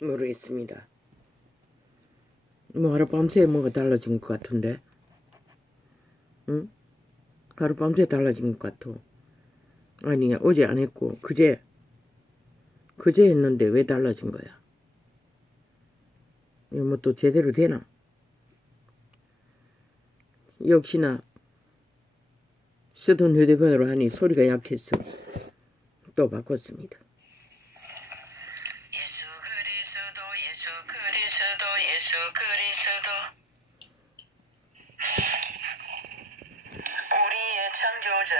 모르겠습니다. 뭐 하룻밤새 뭐가 달라진 것 같은데, 응? 하룻밤새 달라진 것 같아. 아니 어제 안 했고 그제 했는데 왜 달라진 거야? 이거 뭐 또 제대로 되나? 역시나 쓰던 휴대폰으로 하니 소리가 약해서 또 바꿨습니다. 예수 그리스도 예수 그리스도 예수 그리스도 우리의 창조자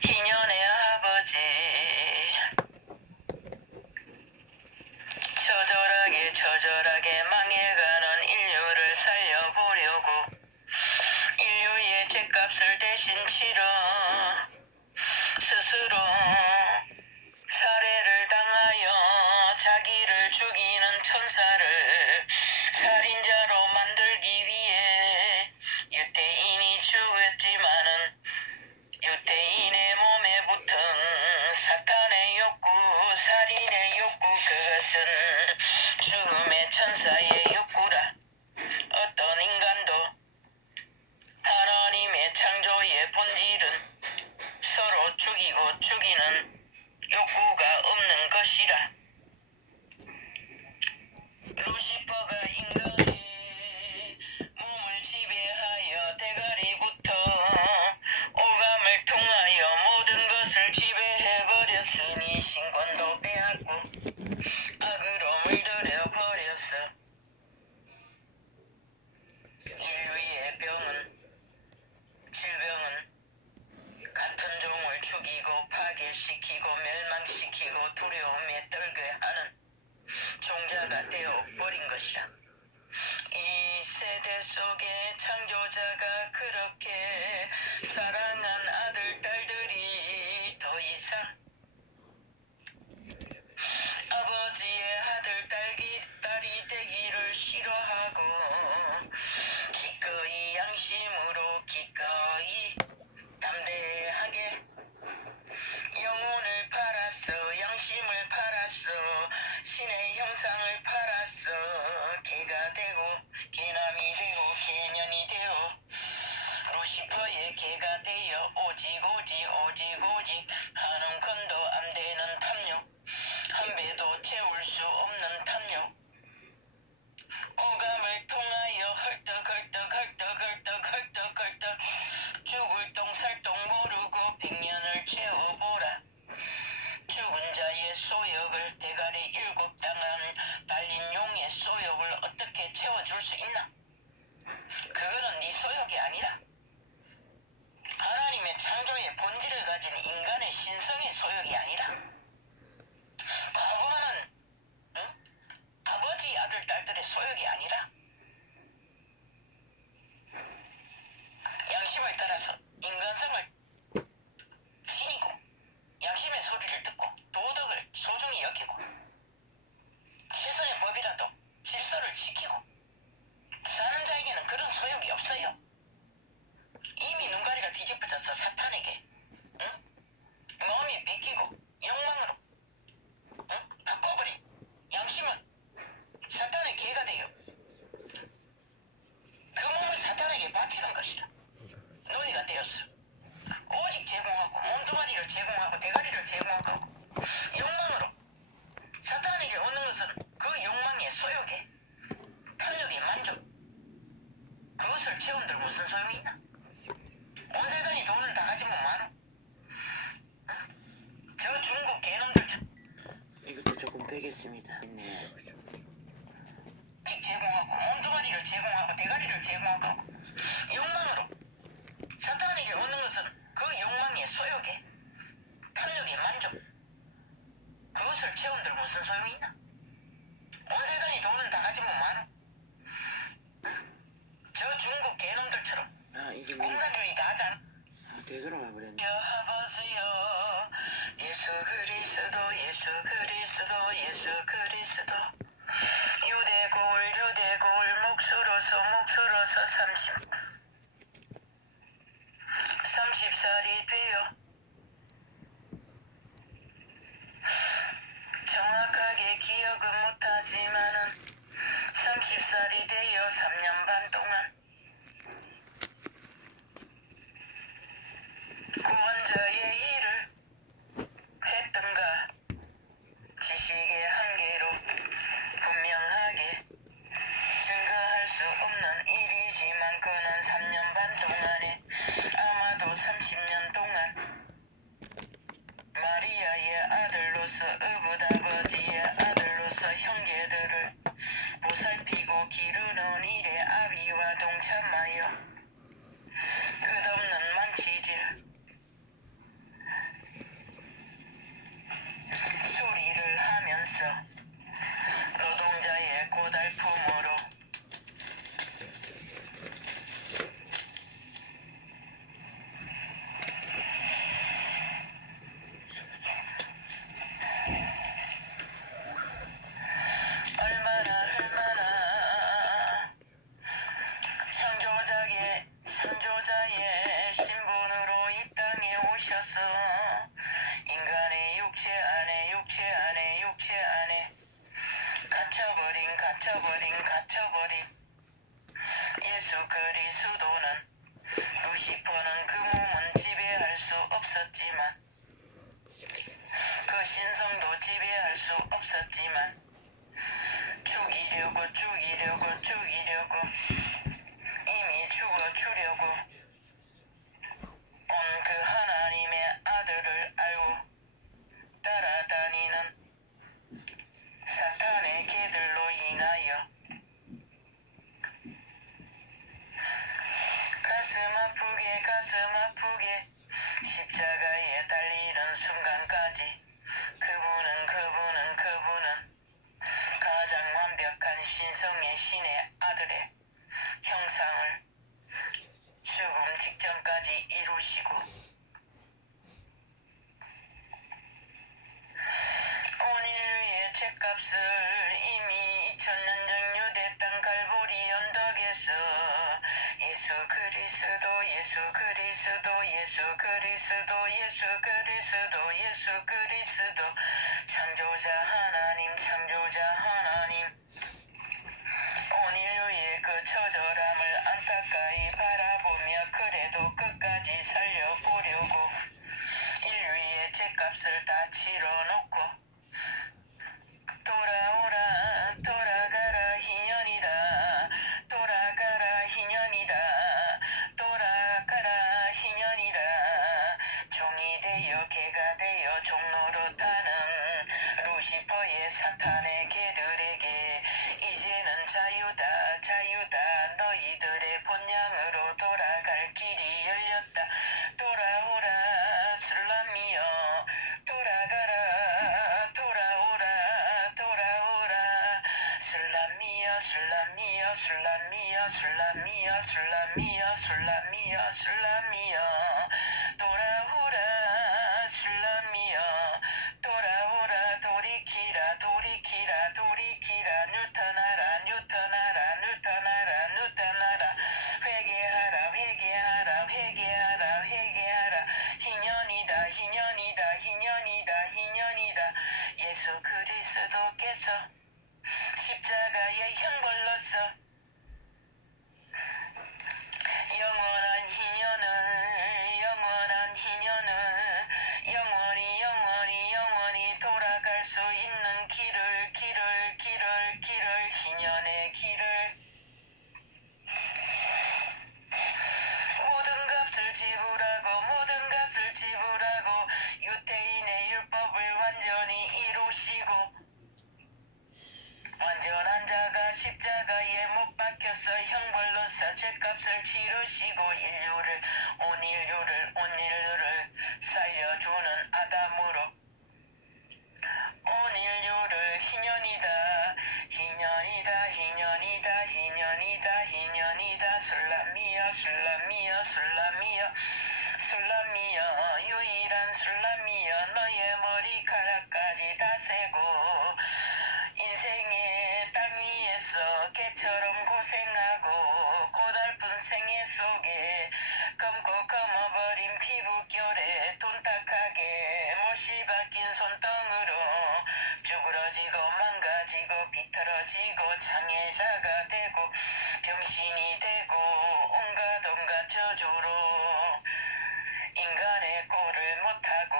희년의 아버지 처절하게 망해가는 인류를 살려보려고 인류의 죗값을 대신 치러 스스로 살해를 당하여 자기를 죽이는 천사를 살인자로 만들기 위해 유대인이 죽었지만은 유대인의 몸에 붙은 사탄의 욕구, 살인의 욕구, 그것은 죽음의 천사의 욕구라. 어떤 인간도 하나님의 창조의 본질은 서로 죽이고 죽이는 욕구가 없는 것이라. 루시퍼가 인간의 몸을 지배하여 대가리부터 오감을 통하여 모든 것을 지배해버렸으니 신권도 빼앗고 악으로 물들여버렸어. 인류의 질병은 같은 종을 죽이고 파괴시키고 멸망시키고 두려움에 떨게 하는 종자가 되어버린 것이라. 이 세대 속에 창조자가 그렇게 사랑한 아들, 딸들이 더 이상 아버지의 아들, 딸이 되기를 싫어하고 기꺼이 양심으로 기꺼이 담대하게 영혼을 팔았어, 양심을 팔았어, 신의 형상을 팔았어. 개가 되고 개남이 되고 개년이 되어 루시퍼의 개가 되어 오직 하는 건도 안 되는 탐욕, 한 배도 채울 수 없는 탐욕, 오감을 통하여 헐떡 죽을 똥 살 똥 모르고 100년을 채워보라. 죽은 자의 소욕을 대가리 7 당한 달린 용의 소욕을 어떻게 채워줄 수 있나? 그거는 네 소욕이 아니라 하나님의 창조의 본질을 가진 인간의 신성의 소욕이 아니라 과거하는 아버지 아들 딸들의 소욕이 아니라 양심을 따라서 인간성을 지니고 양심의 소리를 듣고 도덕을 소중히 여기고 최선의 법이라도 질서를 지키고 사는 자에게는 그런 소욕이 없어요. 이미 눈가리가 뒤집어져서 사탄에게 마음이 뺏기고 욕망으로 바꿔버린 양심은 사탄의 개가 되어 그 몸을 사탄에게 바치는 것이라. 노예가 되었어. 오직 제공하고 몸뚱아리를 제공하고 대가리를 제공하고 욕망으로 사탄에게 얻는 것은 그 욕망의 소욕에 탐욕의 만족, 그것을 채운들 무슨 소용이 있나? 온 세상이 돈을 다 가지면 많아. 저 중국 개놈들 이것도 조금 빼겠습니다. 네. 오직 제공하고 몸뚱아리를 제공하고 대가리를 제공하고 욕망으로 사탄에게 얻는 것은 그 욕망의 소욕에 탐욕의 만족, 그것을 채운들 무슨 소용이 있나? 온 세상이 돈을 다 가지면 많아. 저 중국 개놈들처럼 공산주의 다 하잖아. 되돌아가 버렸네. 아버지여 예수 그리스도 예수 그리스도 예수 그리스도 유대골 목수로서 30살이 되어 정확하게 기억은 마리아의 아들로서 의붓 아버지의 아들로서 형제들을 보살피고 기르는 일에 아비와 동참하여 끝없는 망치질 소리를 하면서 노동자의 고달픔으로 얼마나 창조자의 신분으로 이 땅에 오셔서 인간의 육체 안에 갇혀버린 예수 그리스도는 루시퍼는 그 몸은 지배할 수 없었지만 그 신성도 지배할 수 없었지만 죽이려고 이미 죽어주려고 온 그 하나님의 아들을 알고 따라다니는 사탄의 개들로 인하여 가슴 아프게 십자가에 달리는 순간까지 그분은 가장 완벽한 신성의 신의 아들의 형상을 죽음 직전까지 이루시고 온 인류의 죄값을 이미 2000년 전 유대 땅 갈보리 언덕에서 예수 그리스도 창조자 하나님 온 인류의 그 처절함을 안타까이 바라보며 그래도 끝까지 살려보려고 인류의 죄값을 다 치러놓고 돌아가라 희년이다 종이 되어 개가 되어 종로로 타는 루시퍼의 사탄의 개들에게 이제는 자유다 너희들의 본향으로 돌아갈 길이 열렸다 돌아오라 술람이여 돌아오라 술람이여 돌아오라 술람이여 돌이키라 뉴턴하라 회개하라 희년이다 예수 그리스도께서 십자가에 형 걸러서 영원한 희년을 영원히 돌아갈 수 있는 길을 희년의 길을 모든 값을 지불하고 유태인의 율법을 완전히 이루시고 완전한 자가 십자가에 못 박혀서 형 벌러서 죄값을 치르시고 온 인류를 살려주는 아담으로 온 인류를 희년이다 술람이여 유일한 술람이여 너의 머리카락까지 다 세고 인생의 땅 위에서 개처럼 고생하고 고달픈 생애 속에 검고 검어버린 피부결에 돈딱하게 못이 박힌 손등으로 쭈그러지고 망가지고 비틀어지고 장애자가 되고 병신이 되고 온갖 저주로 인간의 꼴을 못하고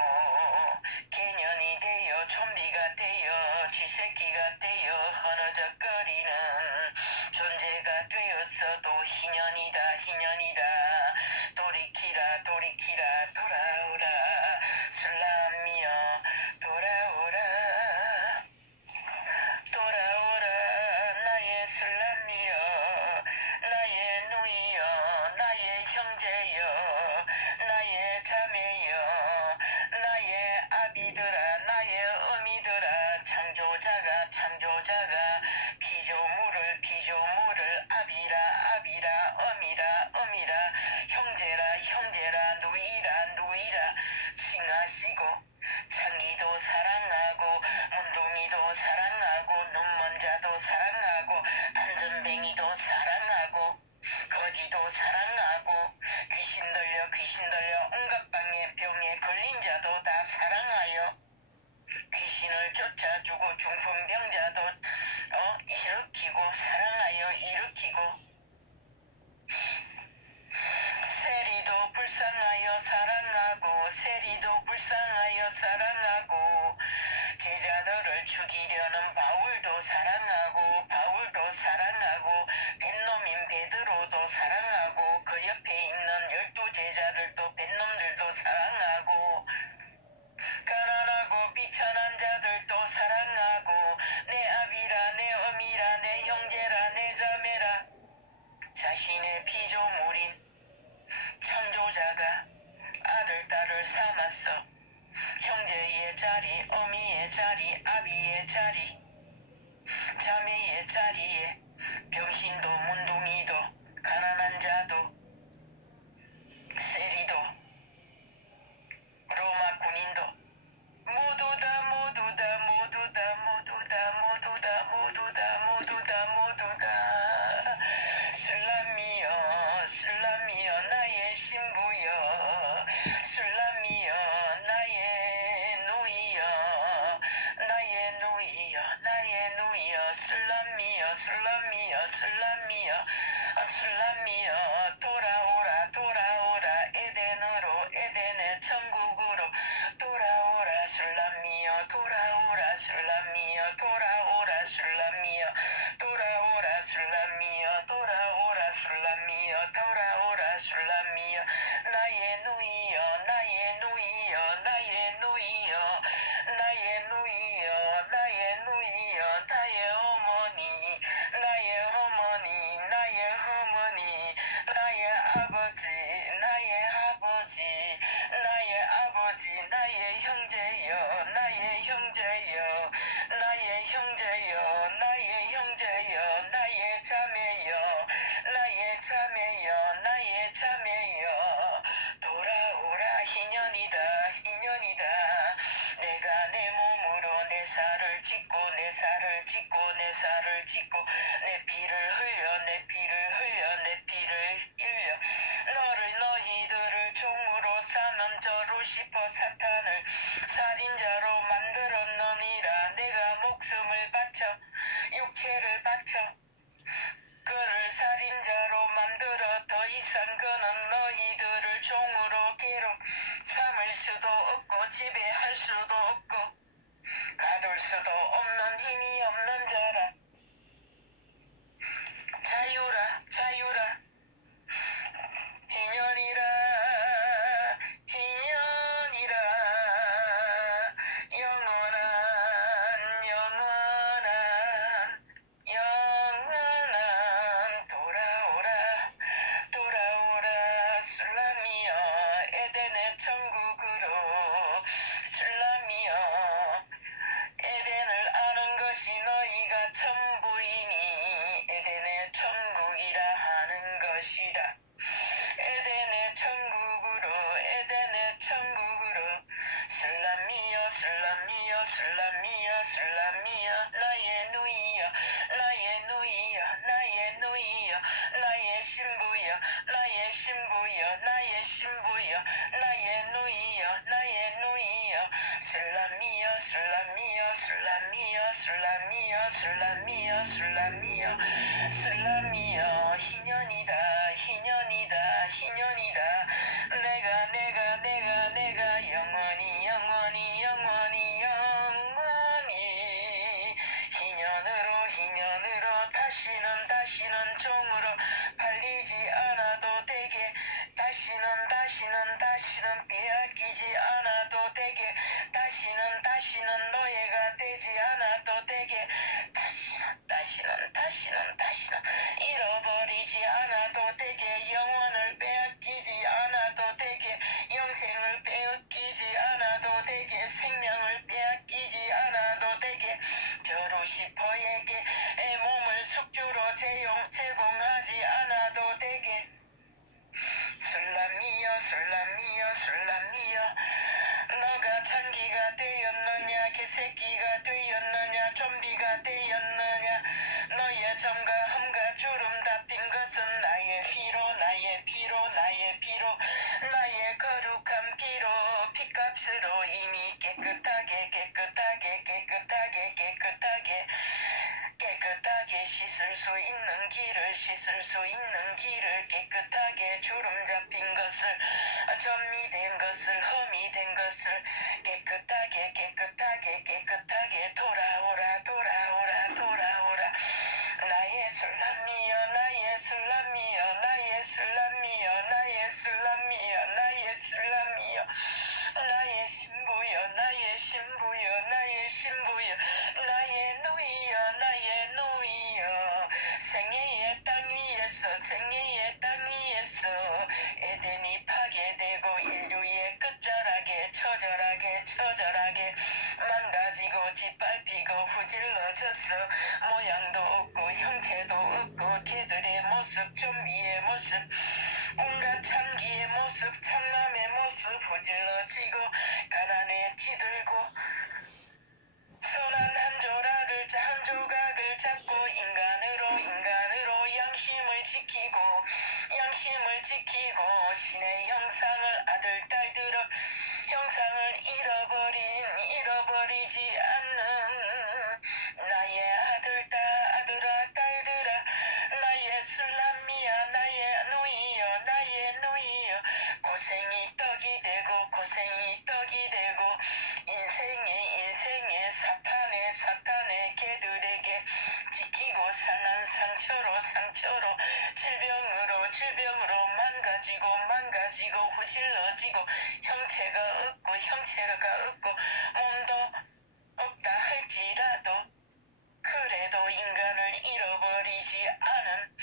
개년이 되어 좀비가 되어 쥐새끼가 되어 허너적거리는 존재가 되었어도 희년이다 돌이키라 돌아오라 술람이여 사랑하여 귀신을 쫓아주고 중풍병자도 일으키고 사랑하여 일으키고 세리도 불쌍하여 사랑하고 세리도 불쌍하여 사랑하고 제자들을 죽이려는 바울도 사랑하고 바울도 사랑하고 뱃놈인 베드로도 사랑하고 그 옆에 있는 12 제자들도 뱃놈들도 사랑하고 가난하고 비천한 자들도 사랑하고 내 아비라 내 어미라 내 형제라 내 자매라 자신의 피조물인 창조자가 아들 딸을 삼았어 형제의 자리 어미의 자리 아비의 자리 자매의 자리에 병신도 문둥이도 가난한 자도 세리도 로마 군인도 모두 다 모두 다 모두 다 모두 다 모두 다 모두 다 모두 다 모두 다 술람이여 술람이여 나의 신부여 술람이여 나의 누이여 나의 누이여 나의 누이여 술람이여 술람이여 술람이여 술람이여 돌아오라 돌아오라 에덴으로 에덴의 천국으로 돌아오라 술람이여 돌아오라 술람이여 돌아오라 술람이여 돌아오라 술람이여 돌아오라 술람이여 돌아오라 술람이여 나의 누이여 나의 누이여 나의 누이여 나의 누이여 나의 누이여 나의 어머니 나의 어머니 나의 어머니 나의 아버지 나의 아버지 나의 아버지 나의 형제여 나의 형제여 나의 형제여 나의 형제여 나의 자매여 나의 자매여 나의 자매여 돌아오라 희년이다 희년이다 내가 내 몸으로 내 살을 찢고 내 살을 찢고 내 살을 찢고 내 피를 흘려 내 피를 흘려 내 피를 흘려 너를 너희들을 종으로 삼은 저 루시퍼 사탄을 살인자로 만들었느니라 내가 목숨을 바쳐 육체를 바쳐 그를 살인자로 만들어 더 이상 그는 너희들을 종으로 괴롭 삼을 수도 없고 지배할 수도 없고 가둘 수도 없는 힘이 없는 자라 자유라 자유라 희년이라 희년이라 영원한 영원한 영원한 돌아오라 돌아오라 술람이여 에덴의 천국으로 술람이여 에덴을 아는 것이 너희가 전부이니 에덴의 천국이라 하는 것이다 에덴의 천국으로 에덴의 천국으로 술람이여 술람이여 술람이여 술람이여 나의 누이여 나의 누이여 나의 누이여 나의 신부여 나의 신부여 나의 신부여 나의 누이여 나의 누이여 술람이여 술람이여 술람이여 술람이여 술람이여 술람이여 술람이여 희년이다 희년이다 희년이다 내가 영원히 영원히 영원히 영원히 희년으로 다시는 종으로 팔리지 않아도 되게 다시는 빼앗기지 않아도 되게 다시는 노예가 되지 않아도 되게 다시는 잃어버리지 않아도 되게 영혼을 빼앗기지 않아도 되게 영생을 빼앗기지 않아도 되게 생명을 빼앗기지 않아도 되게 저 루시퍼에게 몸을 숙주로 제공하지 않아도 되게 술람이여 술람이여 술람이여 너가 창기가 되었느냐 개새끼가 되었느냐 좀비가 되었느냐 너의 점과 흠과 주름 다 핀 것은 나의 피로 나의 피로 나의 피로 나의 거룩한 피로 피값으로 이미 깨끗 씻을 수 있는 길을 깨끗하게 주름 잡힌 것을 점미된 것을 험이 된 것을 깨끗하게 돌아오라 나의 술람이여 나의 술람이여 나의 술람이여 나의 술람이여 나의 술람이여 나의 신부여 나의 신부여 나의 신부여 나의 누이여 생애의 땅 위에서 에덴이 파괴되고 인류의 끝자락에 처절하게 망가지고 짓밟히고 후질러졌어. 모양도 없고 형태도 없고 개들의 모습 좀비의 모습 온갖 참기의 모습 참남의 모습 후질러지고 가난에 기들고 선한 한 조각을 잡고 인간으로 양심을 지키고 신의 형상을 아들 딸들을 형상을 잃어버리지 않는 나의 아들아 딸들아 나의 술람이야 나의 누이여 고생이 떡이 되고 인생의 사탄의 개들에게 지키고 상한 상처로 질병으로 망가지고 후질러지고 형체가 없고 몸도 없다 할지라도 그래도 인간을 잃어버리지 않은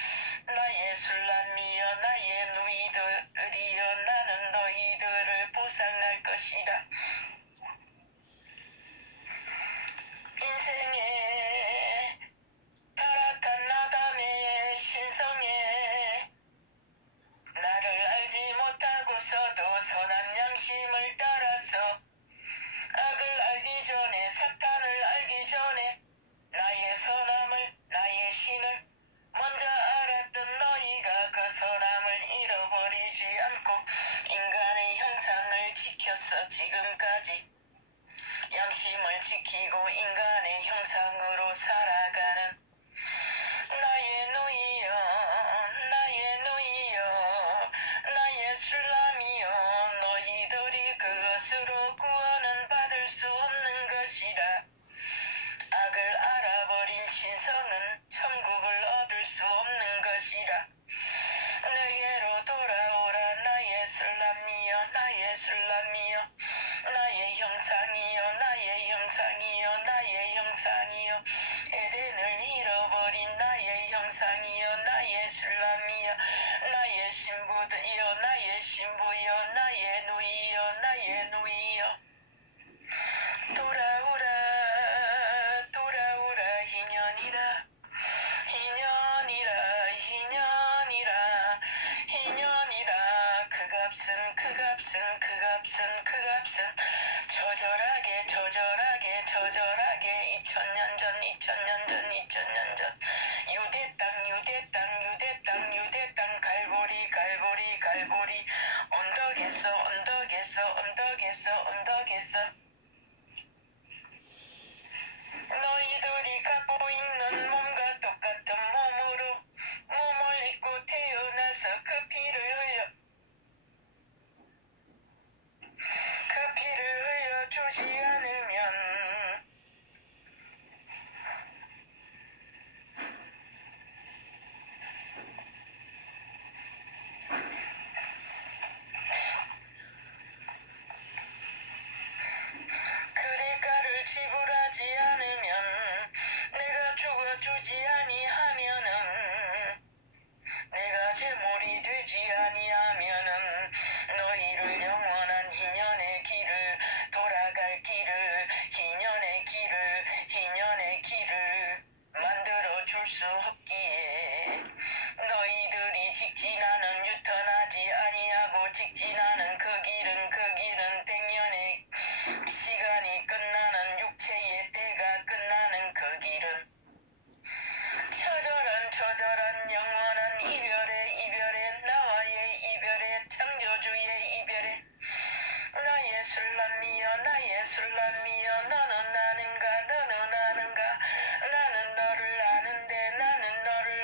나의 술람이여 나의 누이들이여 나는 너희들을 보상할 것이다. 인생의 타락한 아담의 신성에 나를 알지 못하고서도 선한 양심을 따라서 악을 알기 전에 사탄을 알기 전에 나의 선함을 나의 신을 먼저 알았던 너희가 그 선함을 잃어버리지 않고 인간의 형상을 지켰어. 지금까지 양심을 지키고 인간의 형상으로 살아가는 나의 누이여 나의 술람이여 너희들이 그것으로 구원은 받을 수 없는 것이라. 악을 알아버린 신성은 천국을 얻을 수 없는 것이라. 내게로 돌아오라 나의 술람이여 나의 형상이여 에덴을 잃어버린 나의 형상이여 나의 술람이여 나의 신부여 나의 누이여 돌아오라 희년이라 그 값은 처절하게 2000년 전 유대 땅 갈보리 언덕에서 너희들이 갖고 있는 몸과 똑같은 몸을 입고 태어나서 그 피를 흘려주지 않으면 그 대가를 지불하지 않으면 내가 죽어주지 아니하면은 내가 제물이 되지 아니하면은 너희를 영원한 희년의 길을 돌아갈 희년의 길을 만들어 줄 수 없기에 너희들이 직진하는 유턴하지 아니하고 직진하는 그 길은 100년의 시간이 끝나는 육체의 때가 끝나는 그 길은 처절한 영원한 이별의 나와의 이별의 창조주의 이별의 나의 술람이여 너는 아는가 나는 너를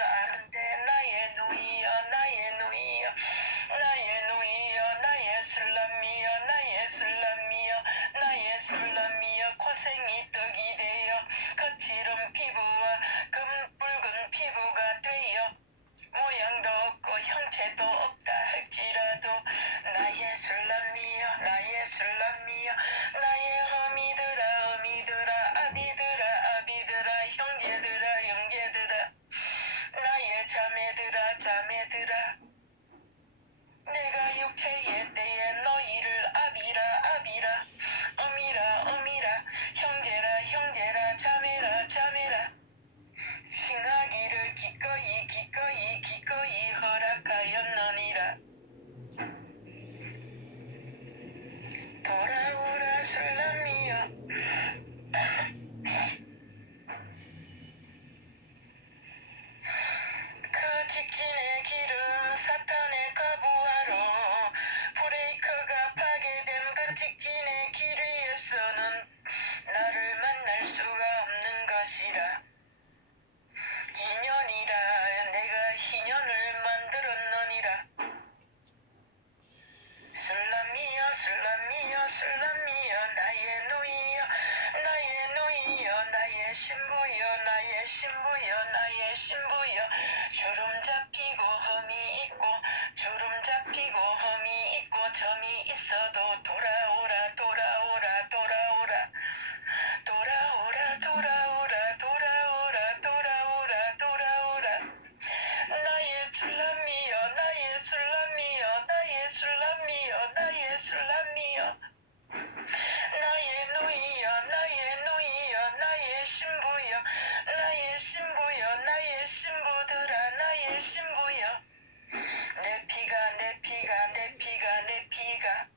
아는데 나의 신부여 주름 잡히고 흠이 있고 주름 잡히고 흠이 있고 점이 있어도 돌아오라 돌아오라 돌아오라 돌아오라 돌아오라 돌아오라 돌아오라 돌아오라 나의 술람이여 나의 술람이여 나의 술람이여 나의 술람이여 나의 누이여 나의 누이여 나의 신부여 나의 신부여 나의 신부들아 나의 신부여 내 피가 내 피가 내 피가 내 피가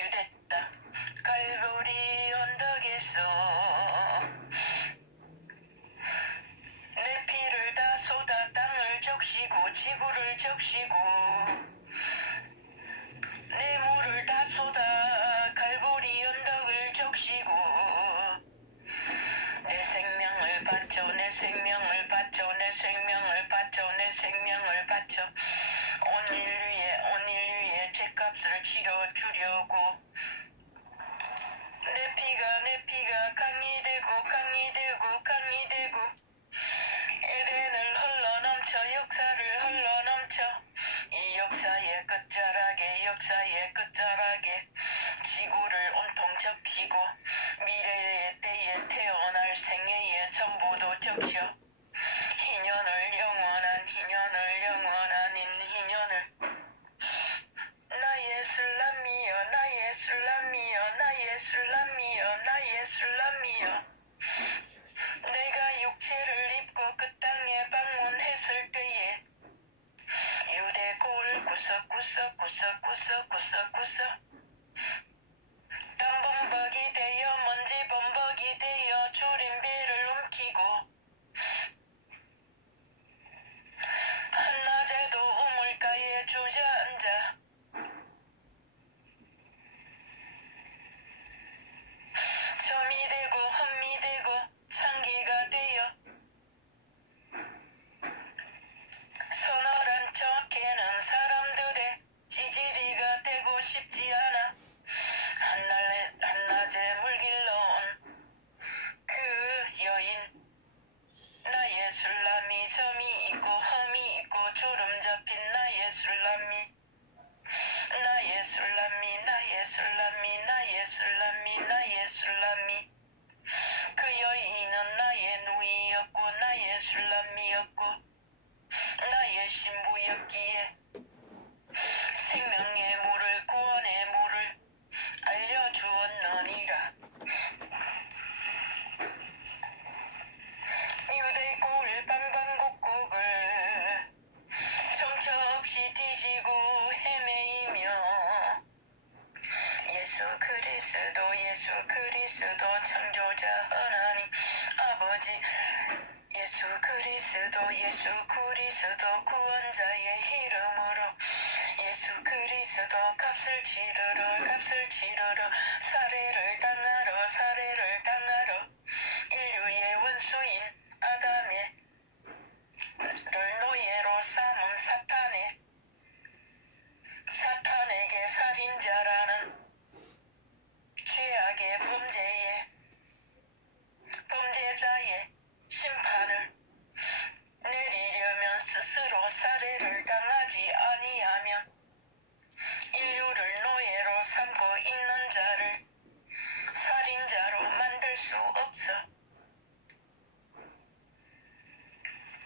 유대 땅 갈보리 언덕에서 내 피를 다 쏟아 땅을 적시고 지구를 적시고 내 물을 다 쏟아 갈보리 언덕을 적시고 내 생명을 바쳐 내 생명을 바쳐 내 생명을 바쳐 내 생명을 바쳐 온 인류의 죄값을 치러주려고 내 피가 강이 되고 에덴을 흘러넘쳐 역사를 흘러넘쳐 이 역사의 끝자락에 지구를 온통 적시고 미래의 때에 태어날 생애의 전부도 적셔 희년을 영원한 희년을 나의 술람이여 나의 술람이여 나의 술람이여 나의 술람이여 내가 육체를 입고 그 땅에 방문했을 때에 유대골 구석구석 땅범벅이 되어 먼지범벅이 되어 주림배를 움키고 한낮에도 우물가에 주저앉아 점이 되고 흠이 되고 창기가 되어 서늘한 척에는 사람들의 지지리가 되고 싶지 않아 한낮에 물길러 온 그 여인 나의 술람이 점이 있고 흠이 있고 주름 잡힌 나의 술람이 나의 술람이 나의 술람이 나의 술람이 나의 술람이 그 여인은 나의 누이였고 나의 술람이었고 나의 신부였기에 생명의 물을 구원의 물을 알려주었느니라 유대골 방방곡곡을 정처 없이 뒤지고 헤매이며 예수 그리스도 창조자 하나님 아버지 예수 그리스도 구원자의 이름으로 예수 그리스도 값을 치르러 살해를 당하러 인류의 원수인 아담의 를 노예로 삼은 사탄에게 살인자라는 죄악의 범죄자의 심판을 내리려면 스스로 살해를 당하지 아니하면 인류를 노예로 삼고 있는 자를 살인자로 만들 수 없어.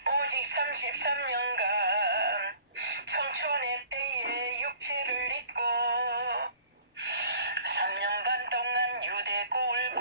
오직 33년간 청춘의 때에 육체를 입고 3년 반 동안 유대골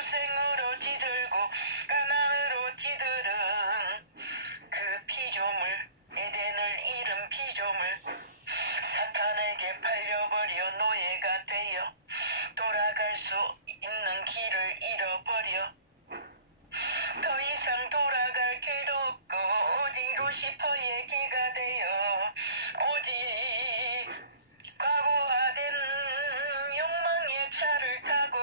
고생으로 지들고 가난으로 지들은 그 피조물 에덴을 잃은 피조물 사탄에게 팔려버려 노예가 되어 돌아갈 수 있는 길을 잃어버려 더 이상 돌아갈 길도 없고 오직 루시퍼의 개가 되어 오직 과부하된 욕망의 차를 타고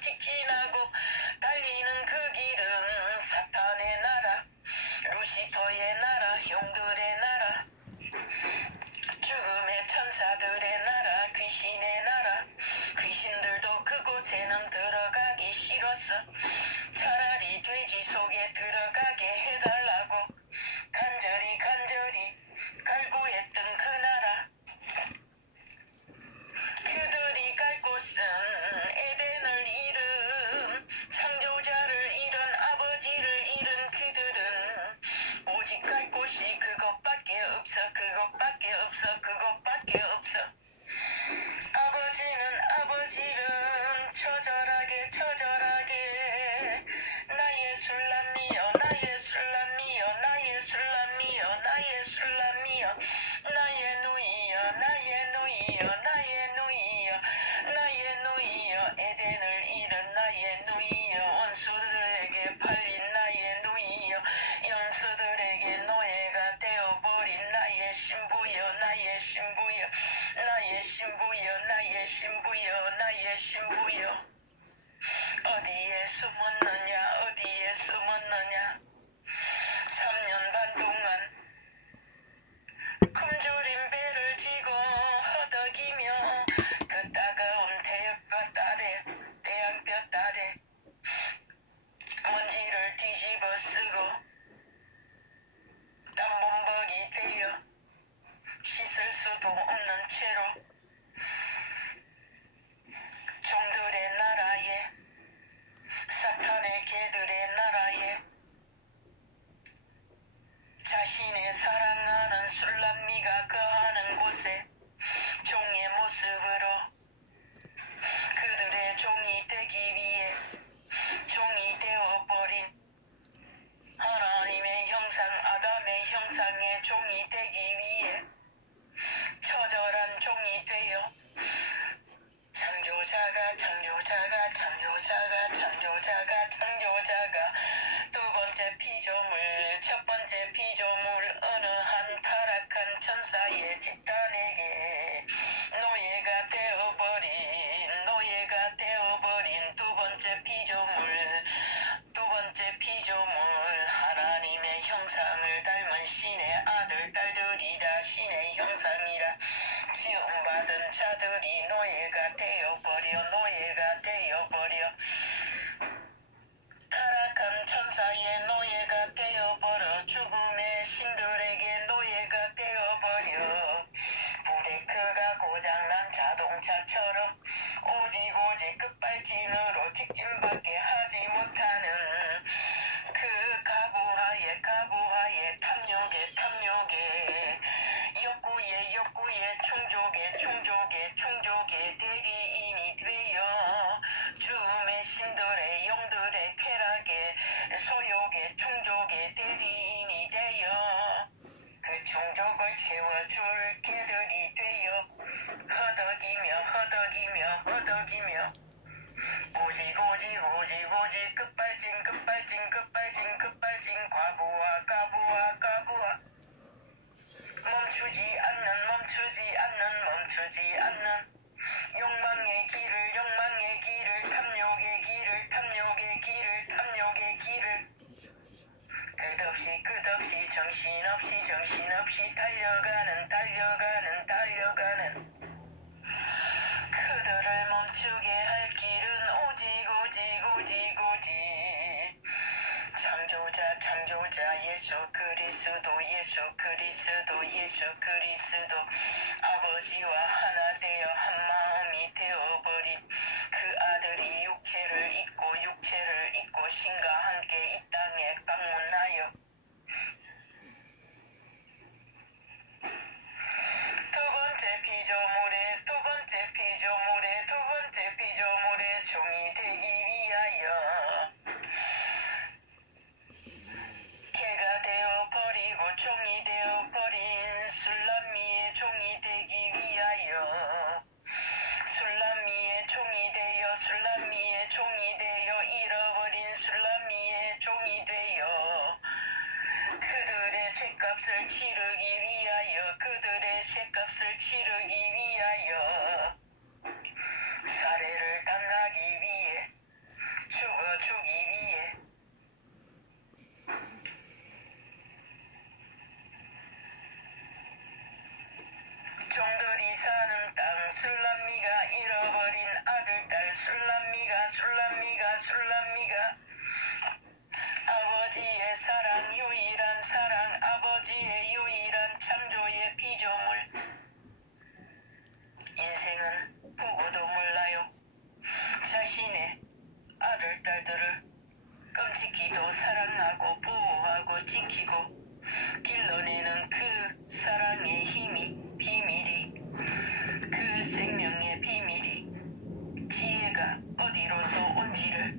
직진하고 달리는 그 길은 사탄의 나라 루시퍼의 나라 형들의 나라 죽음의 천사들의 나라 귀신의 나라 귀신들도 그곳에는 들어가기 싫었어 차라리 돼지 속에 들어가게 해달라고 간절히 갈구했던 그 나라 그들이 갈 곳은 에덴을 잃은 창조자를 잃은 아버지를 잃은 그들은 오직 갈 곳이 그것밖에 없어 아버지는 처절하게 나의 술람이여 나의 누이여 에덴을 잃은 나의 누이여 원수들에게 팔린 나의 누이여 연수들에게 노예가 되어버린 나의 신부여 어디에 숨었느냐 3년 반 동안 굶주린 배를 지고 허덕이며 그 따가운 태양볕 아래 먼지를 뒤집어 쓰고 땀범벅이 되어 씻을 수도 없는 채로 종들의 나라에 사탄의 개들의 나라에 자신의 사랑하는 술람미가 거하는 곳에 종의 모습으로 그들의 종이 되기 위해 종이 되어버린 하나님의 형상 아담의 형상의 종이 되기 위해 처절한 종이 되어 창조자가 두 번째 피조물 첫 번째 피조물 어느 한 타락한 천사의 집단에게 노예가 되어버린 두 번째 피조물 하나님의 형상을 닮은 신의 아들 딸들이다 신의 형상이라 지음받은 자들이 노예가 되어버려 타락한 천사의 노예가 되어버려 죽음의 신들에게 노예가 되어버려 브레이크가 고장난 자동차처럼 오직 끝발진으로 직진밖에 하지 못하는 그 가부하에 탐욕에 욕구에 충족의 대리인이 되어 죽음의 신들의 영들의 쾌락의 소욕의 충족의 대리인이 되어 그 충족을 채워줄 개들이 되어 허덕이며 오직 끝발진 과부하 멈추지 않는 욕망의 길을 탐욕의 길을 끝없이 정신없이 달려가는 그들을 멈추게 할 길은 오직 창조자 예수 그리스도 아버지와 하나 되어 한 마음이 되어버린 종이 되기 위하여 개가 되어버리고 종이 되어버린 술람미의 종이 되기 위하여 술람미의 종이 되어 술람미의 종이 되어 잃어버린 술람미의 종이 되어 그들의 죗값을 치르기 위하여 그들의 죗값을 치르기 위하여 살해를 당하기 위해 죽어주기 위해 종들이 사는 땅 술람미가 잃어버린 아들 딸 술람미가 아버지의 사랑 유일한 사랑 아버지의 유일한 창조의 피조물 인생은 보고도 몰라요. 자신의 아들 딸들을 끔찍히도 사랑하고 보호하고 지키고 길러내는 그 사랑의 힘이 비밀이 그 생명의 비밀이 지혜가 어디로서 온지를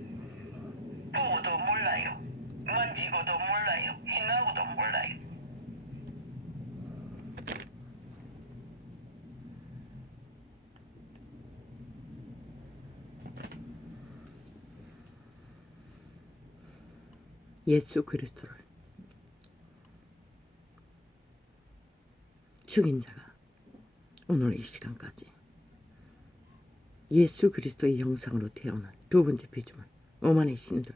보고도 몰라요. 만지고도 몰라요. 행하고도 몰라요. 예수 그리스도를 죽인 자가 오늘 이 시간까지 예수 그리스도의 형상으로 태어난 두 번째 피조물 오만의 신들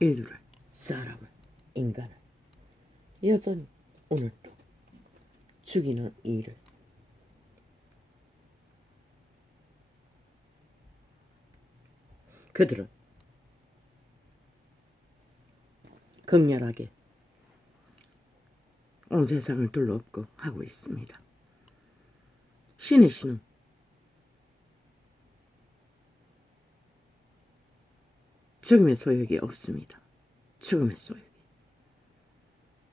인류를 사람을 인간을 여전히 오늘도 죽이는 일을 그들은 극렬하게 온 세상을 둘러엎고 하고 있습니다. 신의 신은 죽음의 소욕이 없습니다. 죽음의 소욕이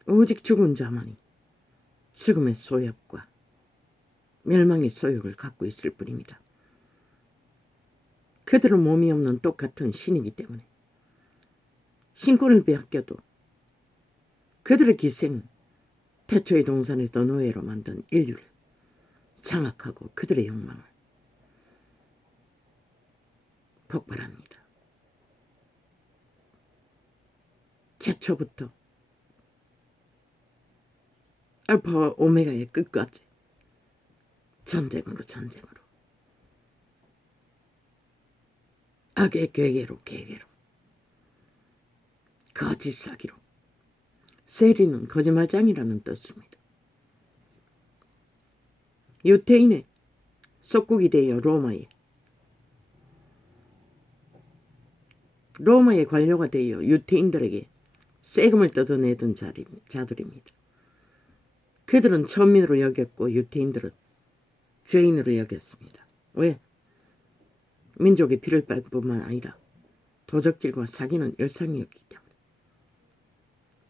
오직 죽은 자만이 죽음의 소욕과 멸망의 소욕을 갖고 있을 뿐입니다. 그들은 몸이 없는 똑같은 신이기 때문에 신권을 빼앗겨도 그들의 기생 태초의 동산에서 노예로 만든 인류를 장악하고 그들의 욕망을 폭발합니다. 최초부터 알파와 오메가의 끝까지 전쟁으로 악의 괴계로 거짓 사기로 세리는 거짓말장이라는 뜻입니다. 유태인의 속국이 되어 로마의 관료가 되어 유태인들에게 세금을 뜯어내던 자들입니다. 그들은 천민으로 여겼고 유태인들은 죄인으로 여겼습니다. 왜? 민족의 피를 뺄 뿐만 아니라 도적질과 사기는 일상이었기 때문에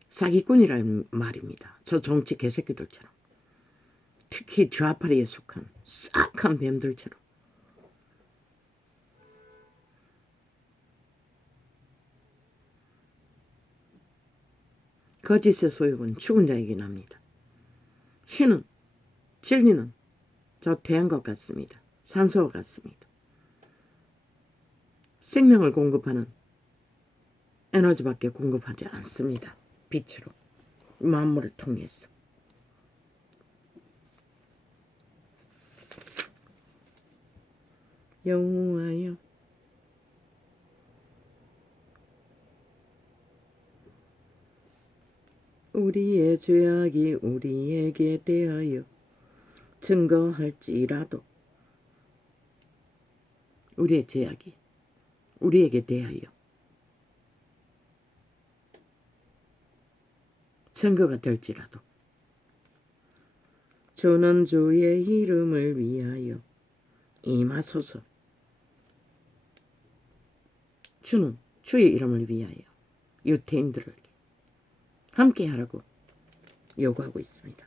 사기꾼이라는 말입니다. 저 정치 개새끼들처럼 특히 좌파리에 속한 싹한 뱀들처럼 거짓의 소욕은 죽은 자에게 납니다. 신은 진리는 저 태양과 같습니다. 산소와 같습니다. 생명을 공급하는 에너지밖에 공급하지 않습니다. 빛으로 만물을 통해서 여호와여 우리의 죄악이 우리에게 대하여 증거할지라도 우리의 죄악이 우리에게 대하여 증거가 될지라도 주는 주의 이름을 위하여 임하소서. 주는 주의 이름을 위하여 유태인들에게 함께하라고 요구하고 있습니다.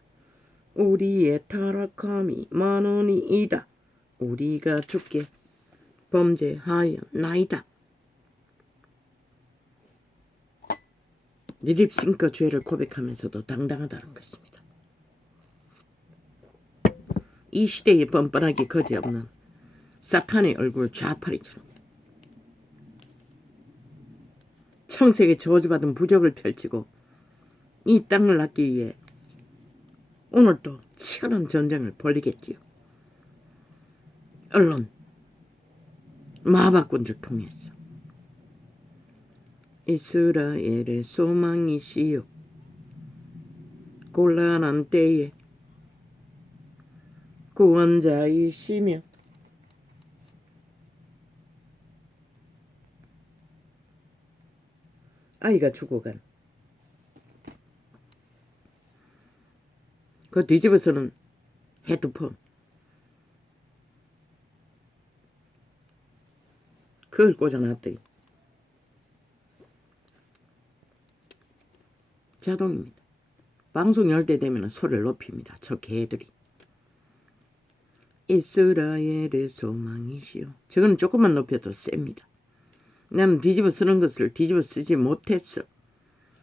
우리의 타락함이 많으니이다. 우리가 주께 범죄하였나이다. 립싱크 죄를 고백하면서도 당당하다는 것입니다. 이 시대에 뻔뻔하기 거지없는 사탄의 얼굴 좌파리처럼 청색에 저주받은 부적을 펼치고 이 땅을 낳기 위해 오늘도 치열한 전쟁을 벌이겠지요. 언론, 마박꾼들 통해서 이스라엘의 소망이시여 곤란한 때에 구원자이시며 아이가 죽어간 그 뒤집어서는 헤드폰 그걸 꽂아놨더니 자동입니다. 방송 열 때 되면 소리를 높입니다. 저 개들이. 이스라엘의 소망이시여. 저거는 조금만 높여도 셉니다. 나는 뒤집어 쓰는 것을 뒤집어 쓰지 못해서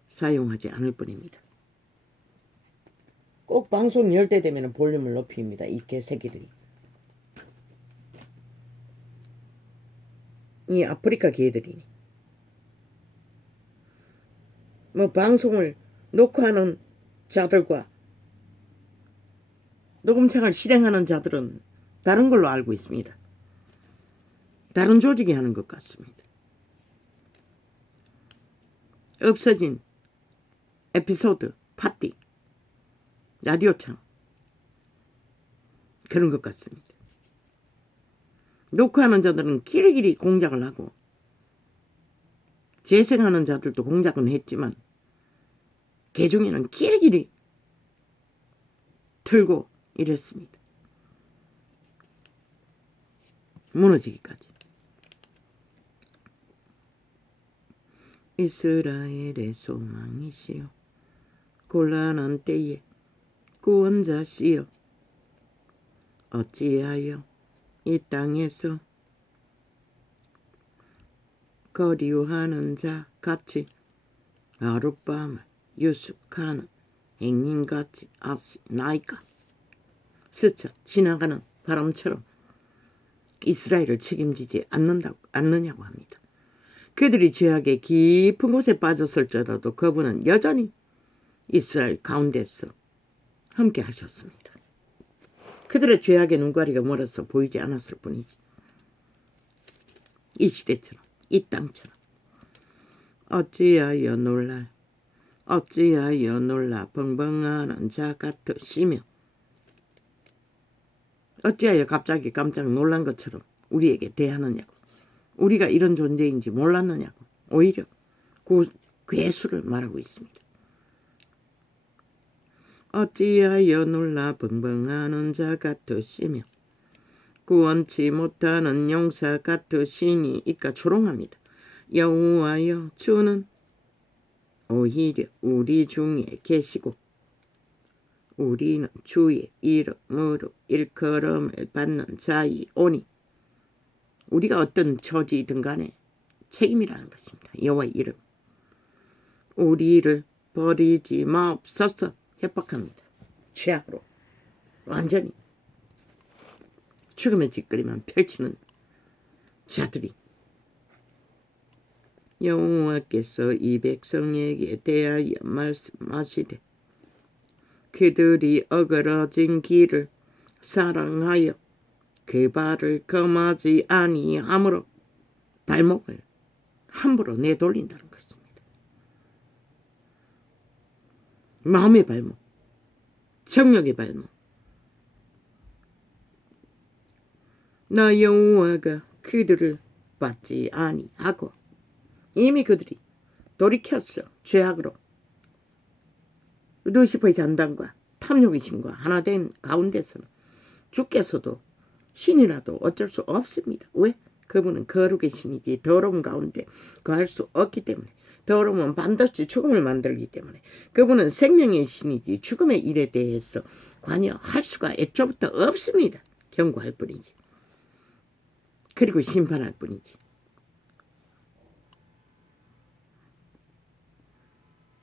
사용하지 않을 뿐입니다. 꼭 방송 열 때 되면 볼륨을 높입니다. 이 개새끼들이. 이 아프리카 개들이니. 뭐 방송을 녹화하는 자들과 녹음생을 실행하는 자들은 다른 걸로 알고 있습니다. 다른 조직이 하는 것 같습니다. 없어진 에피소드, 파티, 라디오창 그런 것 같습니다. 녹화하는 자들은 끼리끼리 공작을 하고 재생하는 자들도 공작은 했지만 개중에는 끼리끼리 틀고 이랬습니다. 무너지기까지. 이스라엘의 소망이시여 곤란한 때에 구원자시여 어찌하여 이 땅에서 거류하는 자 같이 하룻밤을 유숙하는 행인같이 아시나이까. 스쳐 지나가는 바람처럼 이스라엘을 책임지지 않느냐고 합니다. 그들이 죄악의 깊은 곳에 빠졌을지라도 그분은 여전히 이스라엘 가운데서 함께 하셨습니다. 그들의 죄악의 눈가리가 멀어서 보이지 않았을 뿐이지. 이 시대처럼 이 땅처럼 어찌하여 놀라 벙벙하는 자 같으시며 어찌하여 갑자기 깜짝 놀란 것처럼 우리에게 대하느냐고. 우리가 이런 존재인지 몰랐느냐고. 오히려 그 괴수를 말하고 있습니다. 어찌하여 놀라 벙벙하는 자 같으시며 구원치 못하는 용사 같으시니 이까 조롱합니다. 여호와여 주는 오히려 우리 중에 계시고 우리는 주의 이름으로 일컬음을 받는 자이오니. 우리가 어떤 처지이든 간에 책임이라는 것입니다. 여호와의 이름. 우리를 버리지 마옵소서. 협박합니다. 죄악으로 완전히 죽음의 뒷거리만 펼치는 자들이. 여호와께서 이 백성에게 대하여 말씀하시되 그들이 어그러진 길을 사랑하여 그 발을 금하지 아니하므로 발목을 함부로 내돌린다는 것입니다. 마음의 발목, 정력의 발목. 나 여호와가 그들을 받지 아니하고 이미 그들이 돌이켰어. 죄악으로 루시퍼의 잔당과 탐욕의 신과 하나 된 가운데서는 주께서도 신이라도 어쩔 수 없습니다. 왜? 그분은 거룩의 신이지 더러운 가운데 거할 수 없기 때문에. 더러움은 반드시 죽음을 만들기 때문에. 그분은 생명의 신이지 죽음의 일에 대해서 관여할 수가 애초부터 없습니다. 경고할 뿐이지. 그리고 심판할 뿐이지.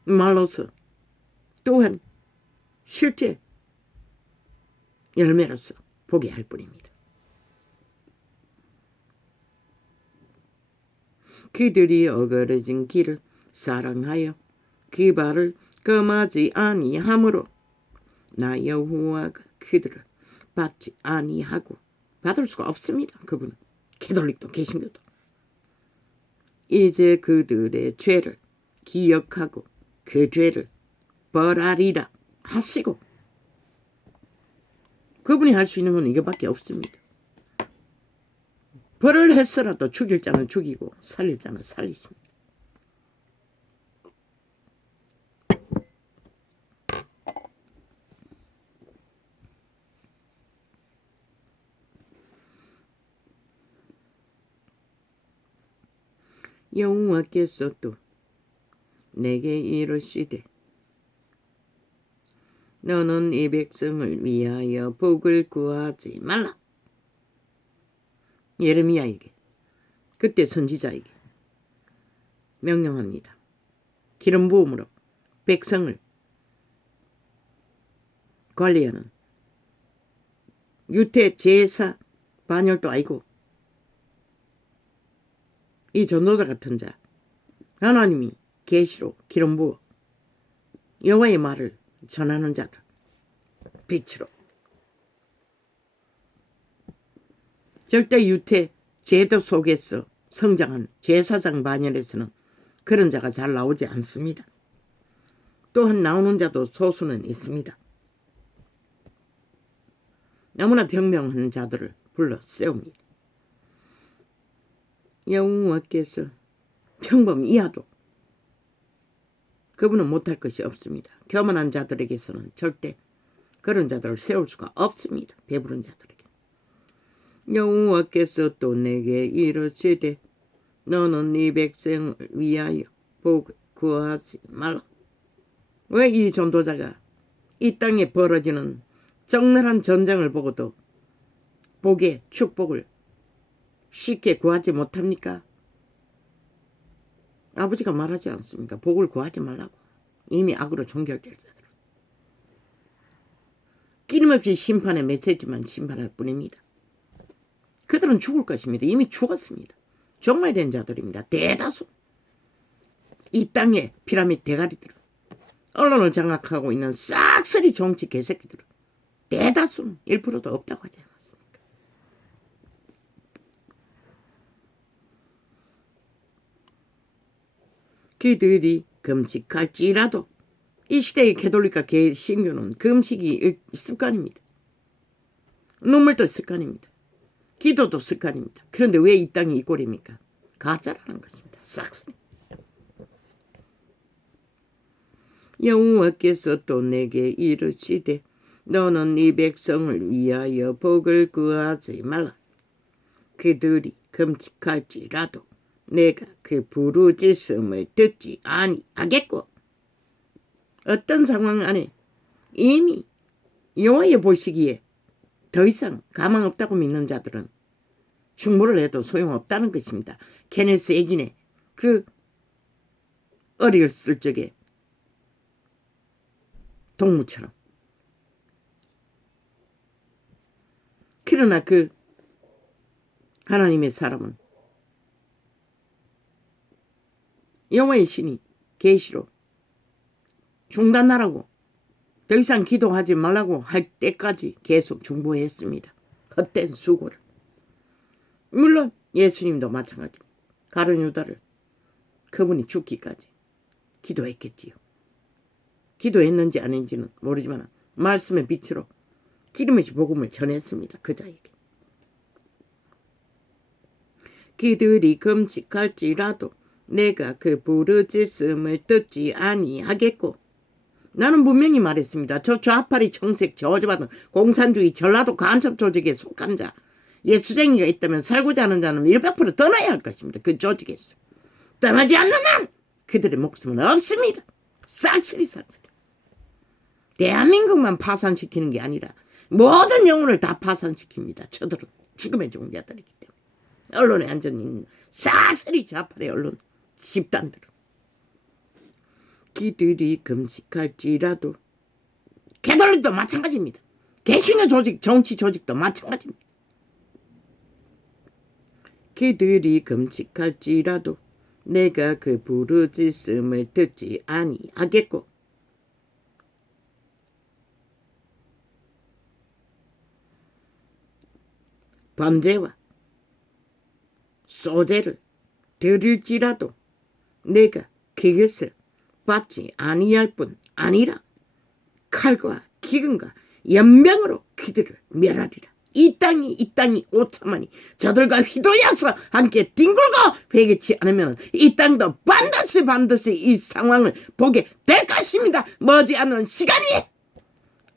말로서 또한 실제 열매로서 보게 할 뿐입니다. 그들이 어그러진 길을 사랑하여 그 발을 금하지 아니하므로 나 여호와가 그들을 받지 아니하고 받을 수가 없습니다. 그분은 캐톨릭도 개신교도. 이제 그들의 죄를 기억하고 그 죄를 벌하리라 하시고, 그분이 할 수 있는 건 이거밖에 없습니다. 벌을 했으라도 죽일 자는 죽이고 살릴 자는 살리십니다. 여호와께서 또 내게 이르시되 너는 이 백성을 위하여 복을 구하지 말라. 예레미야에게, 그때 선지자에게 명령합니다. 기름 부음으로 백성을 관리하는 유태 제사 반열도 아니고 이 전도자 같은 자, 하나님이 계시로 기름 부어 여호와의 말을 전하는 자들, 빛으로 절대 유태 제도 속에서 성장한 제사장 반열에서는 그런 자가 잘 나오지 않습니다. 또한 나오는 자도 소수는 있습니다. 너무나 병명한 자들을 불러 세웁니다. 여호와께서 평범 이하도 그분은 못할 것이 없습니다. 교만한 자들에게서는 절대 그런 자들을 세울 수가 없습니다. 배부른 자들에게. 여호와께서 또 내게 이르시되 너는 네 백성을 위하여 복을 구하지 말라. 왜 이 전도자가 이 땅에 벌어지는 적나라한 전쟁을 보고도 복의 축복을 쉽게 구하지 못합니까? 아버지가 말하지 않습니까? 복을 구하지 말라고. 이미 악으로 종결될 자들. 끊임없이 심판에 맺혀있지만 심판할 뿐입니다. 그들은 죽을 것입니다. 이미 죽었습니다. 종말된 자들입니다. 대다수. 이 땅의 피라미드 대가리들은, 언론을 장악하고 있는 싹쓸이 정치 개새끼들은 대다수는 1%도 없다고 하지 않았습니까? 그들이 금식할지라도, 이 시대의 캐톨릭과 개신교는 금식이 습관입니다. 눈물도 습관입니다. 기도도 습관입니다. 그런데 왜 이 땅이 이 꼴입니까? 가짜라는 것입니다. 싹쓸이. 여호와께서 또 내게 이르시되 너는 이 백성을 위하여 복을 구하지 말라. 그들이 금식할지라도 내가 그 부르짖음을 듣지 아니하겠고, 어떤 상황 안에 이미 여호와의 보시기에 더 이상 가망 없다고 믿는 자들은 충고를 해도 소용없다는 것입니다. 케네스 에긴의 그 어렸을 적에 동무처럼. 그러나 그 하나님의 사람은 여호와의 신이 계시로 중단하라고, 더 이상 기도하지 말라고 할 때까지 계속 중보했습니다. 헛된 수고를. 물론 예수님도 마찬가지입니다. 가룟 유다를 그분이 죽기까지 기도했겠지요. 기도했는지 아닌지는 모르지만 말씀의 빛으로 기름의 복음을 전했습니다. 그 자에게. 그들이 금식할지라도 내가 그 부르짖음을 듣지 아니하겠고, 나는 분명히 말했습니다. 저 좌파리 청색 저주받은 공산주의 전라도 간첩 조직에 속한 자, 예수쟁이가 있다면 살고자 하는 자는 100% 떠나야 할 것입니다. 그 조직에서. 떠나지 않는 한 그들의 목숨은 없습니다. 싹쓸이. 대한민국만 파산시키는 게 아니라 모든 영혼을 다 파산시킵니다. 저들은 죽음의 종자들이기 때문에. 언론에 앉은 싹쓸이 좌파의 언론 집단들은 기들이 금식할지라도 개돌림도 마찬가지입니다. 개신의 조직, 정치 조직도 마찬가지입니다. 그들이 금식할지라도 내가 그 부르짖음을 듣지 아니하겠고 범죄와 소재를 들을지라도 내가 그것을 받지 아니할 뿐 아니라 칼과 기근과 연병으로 그들을 멸하리라. 이 땅이 오차마니 저들과 휘둘려서 함께 뒹굴고 회개치 않으면 이 땅도 반드시 이 상황을 보게 될 것입니다. 머지않은 시간이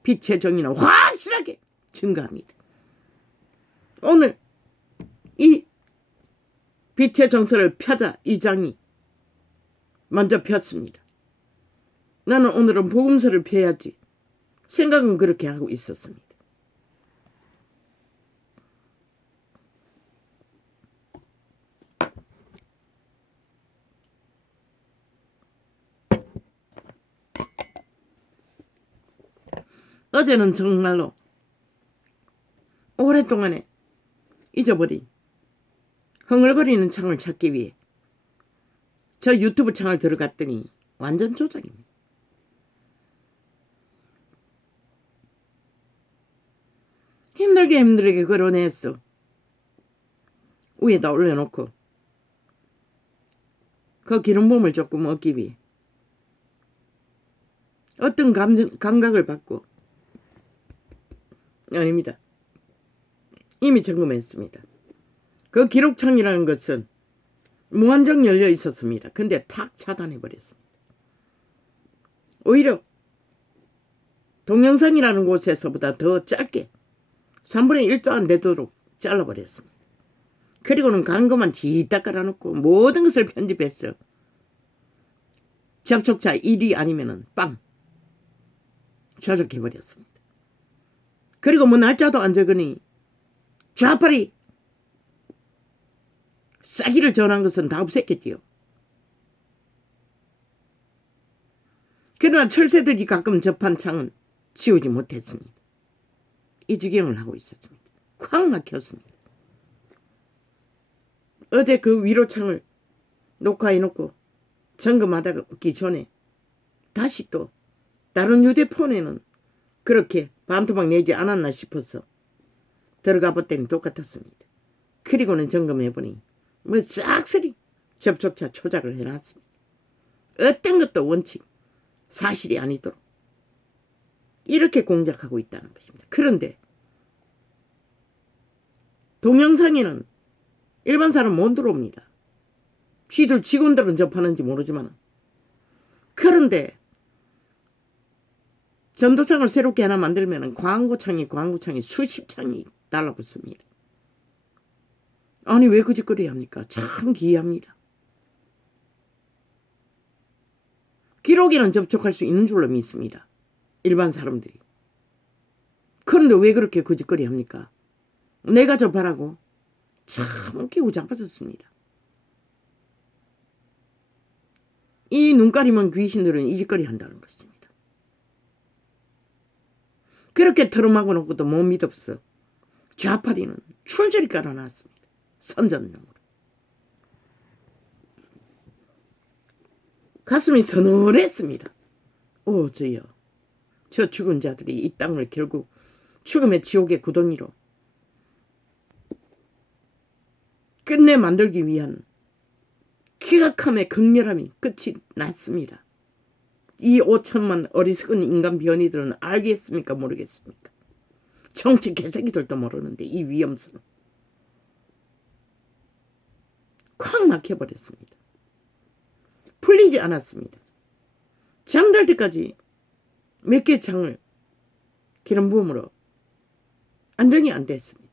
빛의 정의는 확실하게 증가합니다. 오늘 이 빛의 정서를 펴자 이 장이 먼저 폈습니다. 나는 오늘은 복음서를 펴야지 생각은 그렇게 하고 있었습니다. 어제는 정말로 오랫동안에 잊어버린 흥얼거리는 창을 찾기 위해 저 유튜브 창을 들어갔더니 완전 조작입니다. 힘들게 걸어냈어. 위에다 올려놓고 그 기름붐을 조금 얻기 위해 어떤 감각을 받고 아닙니다. 이미 점검했습니다. 그 기록창이라는 것은 무한정 열려 있었습니다. 근데 탁 차단해버렸습니다. 오히려 동영상이라는 곳에서보다 더 짧게 3분의 1도 안 되도록 잘라버렸습니다. 그리고는 간 것만 지딱 깔아놓고 모든 것을 편집했어. 접촉자 1위 아니면은 빵 조작해버렸습니다. 그리고 뭐 날짜도 안 적으니 좌빨이 싸기를 전한 것은 다 없앴겠지요. 그러나 철새들이 가끔 접한 창은 지우지 못했습니다. 이 지경을 하고 있었습니다. 콱 막혔습니다. 어제 그 위로 창을 녹화해놓고 점검하기 전에 다시 또 다른 휴대폰에는 그렇게 반토막 내지 않았나 싶어서 들어가 봤더니 똑같았습니다. 그리고는 점검해보니 뭐 싹쓸이 접촉자 조작을 해놨습니다. 어떤 것도 원칙, 사실이 아니도록 이렇게 공작하고 있다는 것입니다. 그런데 동영상에는 일반 사람 못 들어옵니다. 쥐들 직원들은 접하는지 모르지만 그런데 전도창을 새롭게 하나 만들면 광고창이 수십 창이 달라붙습니다. 아니 왜 그 짓거리 합니까? 참 기이합니다. 기록에는 접촉할 수 있는 줄로 믿습니다. 일반 사람들이. 그런데 왜 그렇게 그 짓거리 합니까? 내가 접하라고 참 끼고 잡았었습니다. 이 눈가리만 귀신들은 이 짓거리 한다는 것입니다. 그렇게 털어막아 놓고도 못 믿었어. 좌파리는 출절이 깔아놨습니다. 선전용으로. 가슴이 서늘했습니다. 오 주여, 저 죽은 자들이 이 땅을 결국 죽음의 지옥의 구덩이로 끝내 만들기 위한 기각함의 극렬함이 끝이 났습니다. 이 5천만 어리석은 인간 변이들은 알겠습니까 모르겠습니까? 정치 개새끼들도 모르는데 이 위험성 콱 막혀버렸습니다. 풀리지 않았습니다. 잠들 때까지 몇 개 창을 기름 부음으로 안정이 안 됐습니다.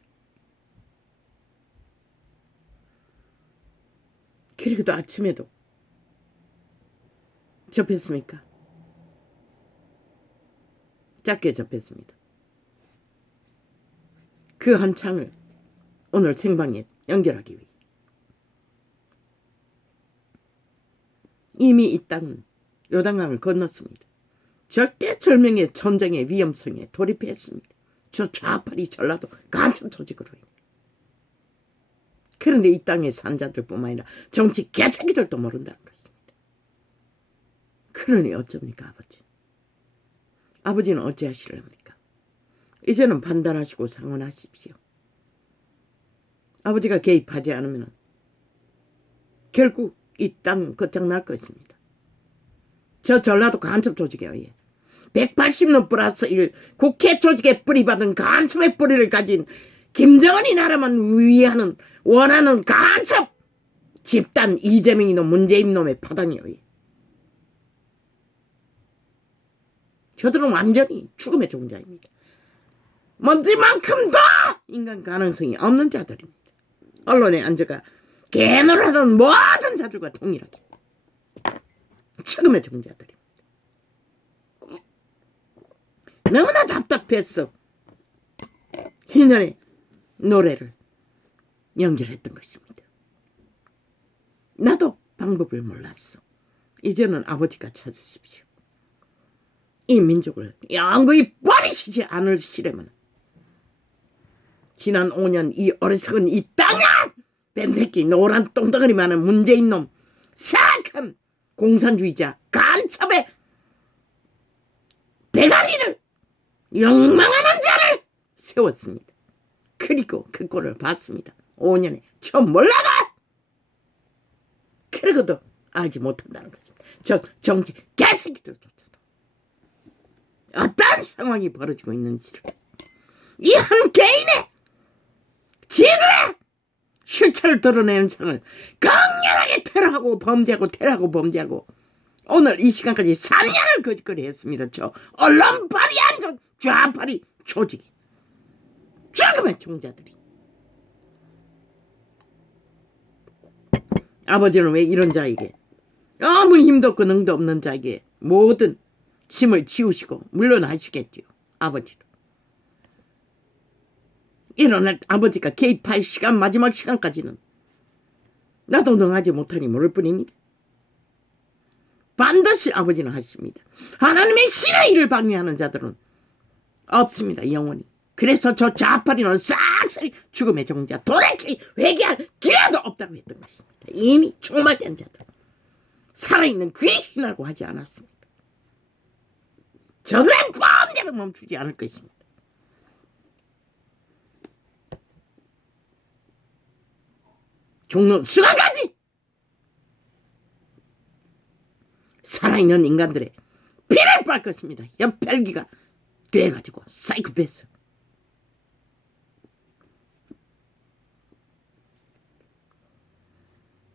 그리고도 아침에도 접했습니까? 짧게 접했습니다. 그 한 창을 오늘 생방에 연결하기 위해 이미 이 땅은 요단강을 건넜습니다. 절대절명의 전쟁의 위험성에 돌입했습니다. 저 좌파리 전라도 간첩 조직으로 인해. 그런데 이 땅의 산자들뿐만 아니라 정치 개새끼들도 모른다는 것입니다. 그러니 어쩝니까 아버지? 아버지는 어찌하시렵니까? 이제는 판단하시고 상언하십시오. 아버지가 개입하지 않으면 결국 이 땅 끝장날 것입니다. 저 전라도 간첩 조직에 의해 180년 플러스 1 국회 조직에 뿌리받은 간첩의 뿌리를 가진 김정은이 나라만 위하는 원하는 간첩 집단 이재명이 놈 문재인 놈의 파단에 의해 저들은 완전히 죽음의 종자입니다. 먼지만큼도 인간 가능성이 없는 자들입니다. 언론에 앉아가 개노라는 모든 자들과 동일하게 죽음의 종자들입니다. 너무나 답답했어. 희년의 노래를 연결했던 것입니다. 나도 방법을 몰랐어. 이제는 아버지가 찾으십시오. 이 민족을 영구히 버리시지 않으시려면 지난 5년 이 어리석은 이 땅에 뱀새끼 노란 똥덩어리 많은 문재인 놈 사악한 공산주의자 간첩의 대가리를 욕망하는 자를 세웠습니다. 그리고 그 꼴을 봤습니다. 5년에 처음 몰라가 그러고도 알지 못한다는 것입니다. 저 정치 개새끼들조차도 어떤 상황이 벌어지고 있는지를 이 한 개인의 지들의 실체를 드러내는 상을 강렬하게 테러하고 범죄하고 오늘 이 시간까지 3년을 거짓거리 했습니다. 저 언론파리한 저 좌파리 조직이 죽음의 종자들이. 아버지는 왜 이런 자에게 아무 힘도 없고 능도 없는 자에게 모든 짐을 지우시고 물러나시겠지요. 아버지도. 이런 아버지가 개입할 시간 마지막 시간까지는 나도 능하지 못하니 모를 뿐입니다. 반드시 아버지는 하십니다. 하나님의 신의 일을 방해하는 자들은 없습니다. 영원히. 그래서 저 좌파리는 싹쓸이 죽음의 종자 돌이킬 회개할 기회도 없다고 했던 것입니다. 이미 총말된 자들 살아있는 귀신이라고 하지 않았습니다. 저들의 범죄를 멈추지 않을 것입니다. 죽는 순간까지 살아있는 인간들의 피를 빨 것입니다. 혈기가 돼가지고 사이코패스.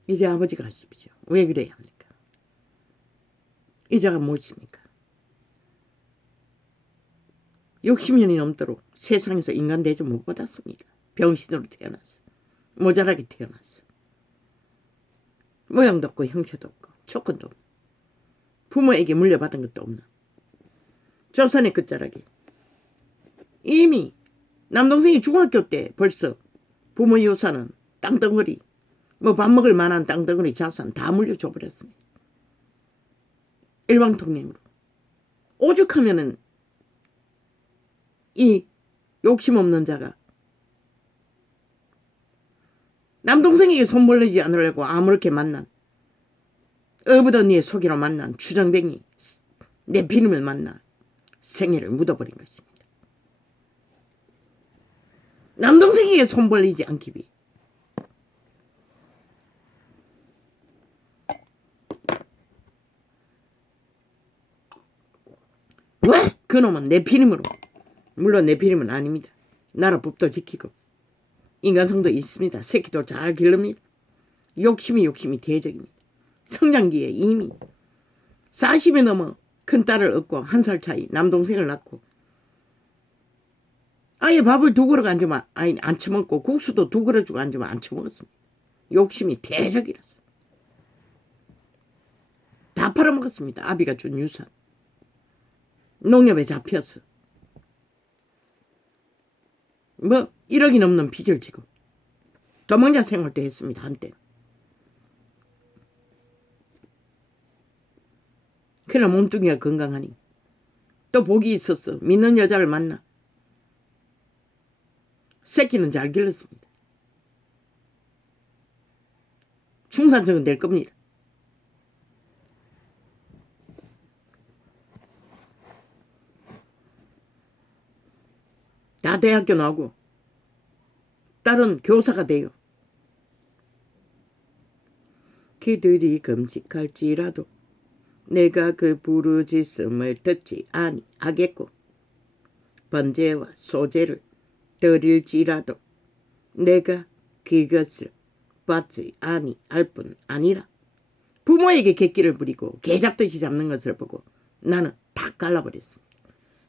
이제 아버지가 하십시오. 왜 그래야 합니까? 이자가 무엇입니까? 60년이 넘도록 세상에서 인간 대접 못 받았습니다. 병신으로 태어났어. 모자라게 태어났어. 모양도 없고 형체도 없고 조건도 없고 부모에게 물려받은 것도 없는 조선의 끝자락에 이미 남동생이 중학교 때 벌써 부모 유산은 땅덩어리 뭐 밥 먹을 만한 땅덩어리 자산 다 물려줘 버렸습니다. 일방통행으로. 오죽하면은 이 욕심 없는 자가 남동생에게 손벌리지 않으려고 아무렇게 만난 어부던 언니의 속이로 만난 주정뱅이 내 비름을 만나 생애를 묻어버린 것입니다. 남동생에게 손벌리지 않기 위해 왜? 그놈은 내 피림으로 물론 내 피림은 아닙니다. 나라 법도 지키고 인간성도 있습니다. 새끼도 잘 기릅니다. 욕심이 대적입니다. 성장기에 이미 40이 넘어 큰딸을 얻고 1살 차이 남동생을 낳고 아예 밥을 2그릇 안 주면 안 처먹고 국수도 2그릇 주고 안 주면 안 처먹었습니다. 욕심이 대적이라서 다 팔아먹었습니다. 아비가 준 유산 농협에 잡혔어. 뭐 1억이 넘는 빚을 지고 도망자 생활도 했습니다. 한때 그러나 몸뚱이가 건강하니 또 복이 있었어. 믿는 여자를 만나. 새끼는 잘 길렀습니다. 중산층은 될 겁니다. 다 대학교 나오고 딸은 교사가 돼요. 그들이 금식할지라도 내가 그 부르짖음을 듣지 아니하겠고 번제와 소제를 드릴지라도 내가 그것을 받지 아니할 뿐 아니라 부모에게 객기를 부리고 개잡듯이 잡는 것을 보고 나는 다 갈라버렸습니다.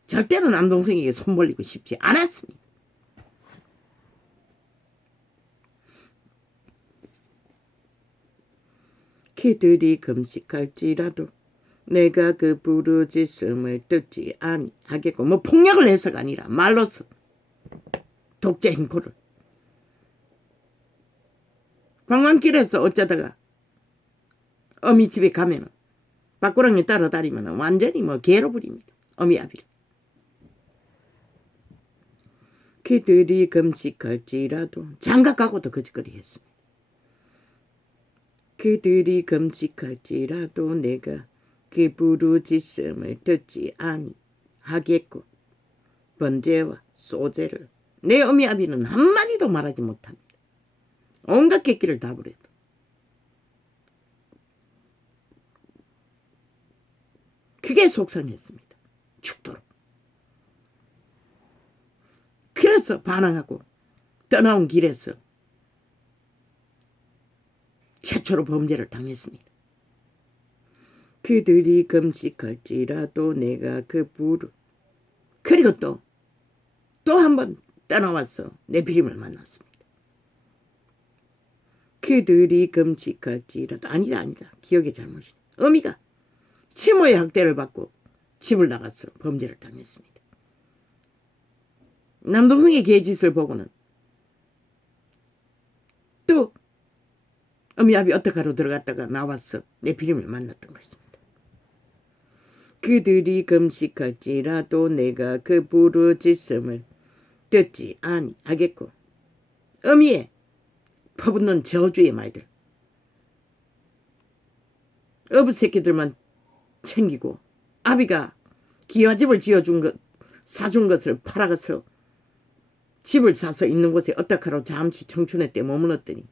절대로 남동생에게 손 벌리고 싶지 않았습니다. 그들이 금식할지라도 내가 그 부르짖음을 듣지 아니하겠고 뭐 폭력을 해서가 아니라 말로써 독재 행포를 관광길에서 어쩌다가 어미 집에 가면은 밖구렁이 따라다니면 완전히 뭐 개로 부립니다. 어미 아비를. 그들이 금식할지라도 장가가고도 거짓거리 했습니다. 그들이 금식할지라도 내가 그 부르짖음을 듣지 아니하겠고 번제와 소제를 내 어미 아비는 한마디도 말하지 못합니다. 온갖 객기를 다 부려도. 그게 속상했습니다. 죽도록. 그래서 반항하고 떠나온 길에서 최초로 범죄를 당했습니다. 그들이 금식할지라도 내가 그 부르 그리고 또 한 번 떠나와서 네피림을 만났습니다. 그들이 금식할지라도 아니다 기억의 잘못이다. 어미가 치모의 학대를 받고 집을 나가서 범죄를 당했습니다. 남동생의 개짓을 보고는 또 어미 아비 어떡하러 들어갔다가 나와서 네피림을 만났던 것입니다. 그들이 금식할지라도 내가 그 부르짖음을 듣지 아니하겠고 어미의 퍼붓는 저주의 말들 어부 새끼들만 챙기고 아비가 기와집을 사준 것을 팔아가서 집을 사서 있는 곳에 어떡하러 잠시 청춘의 때 머물렀더니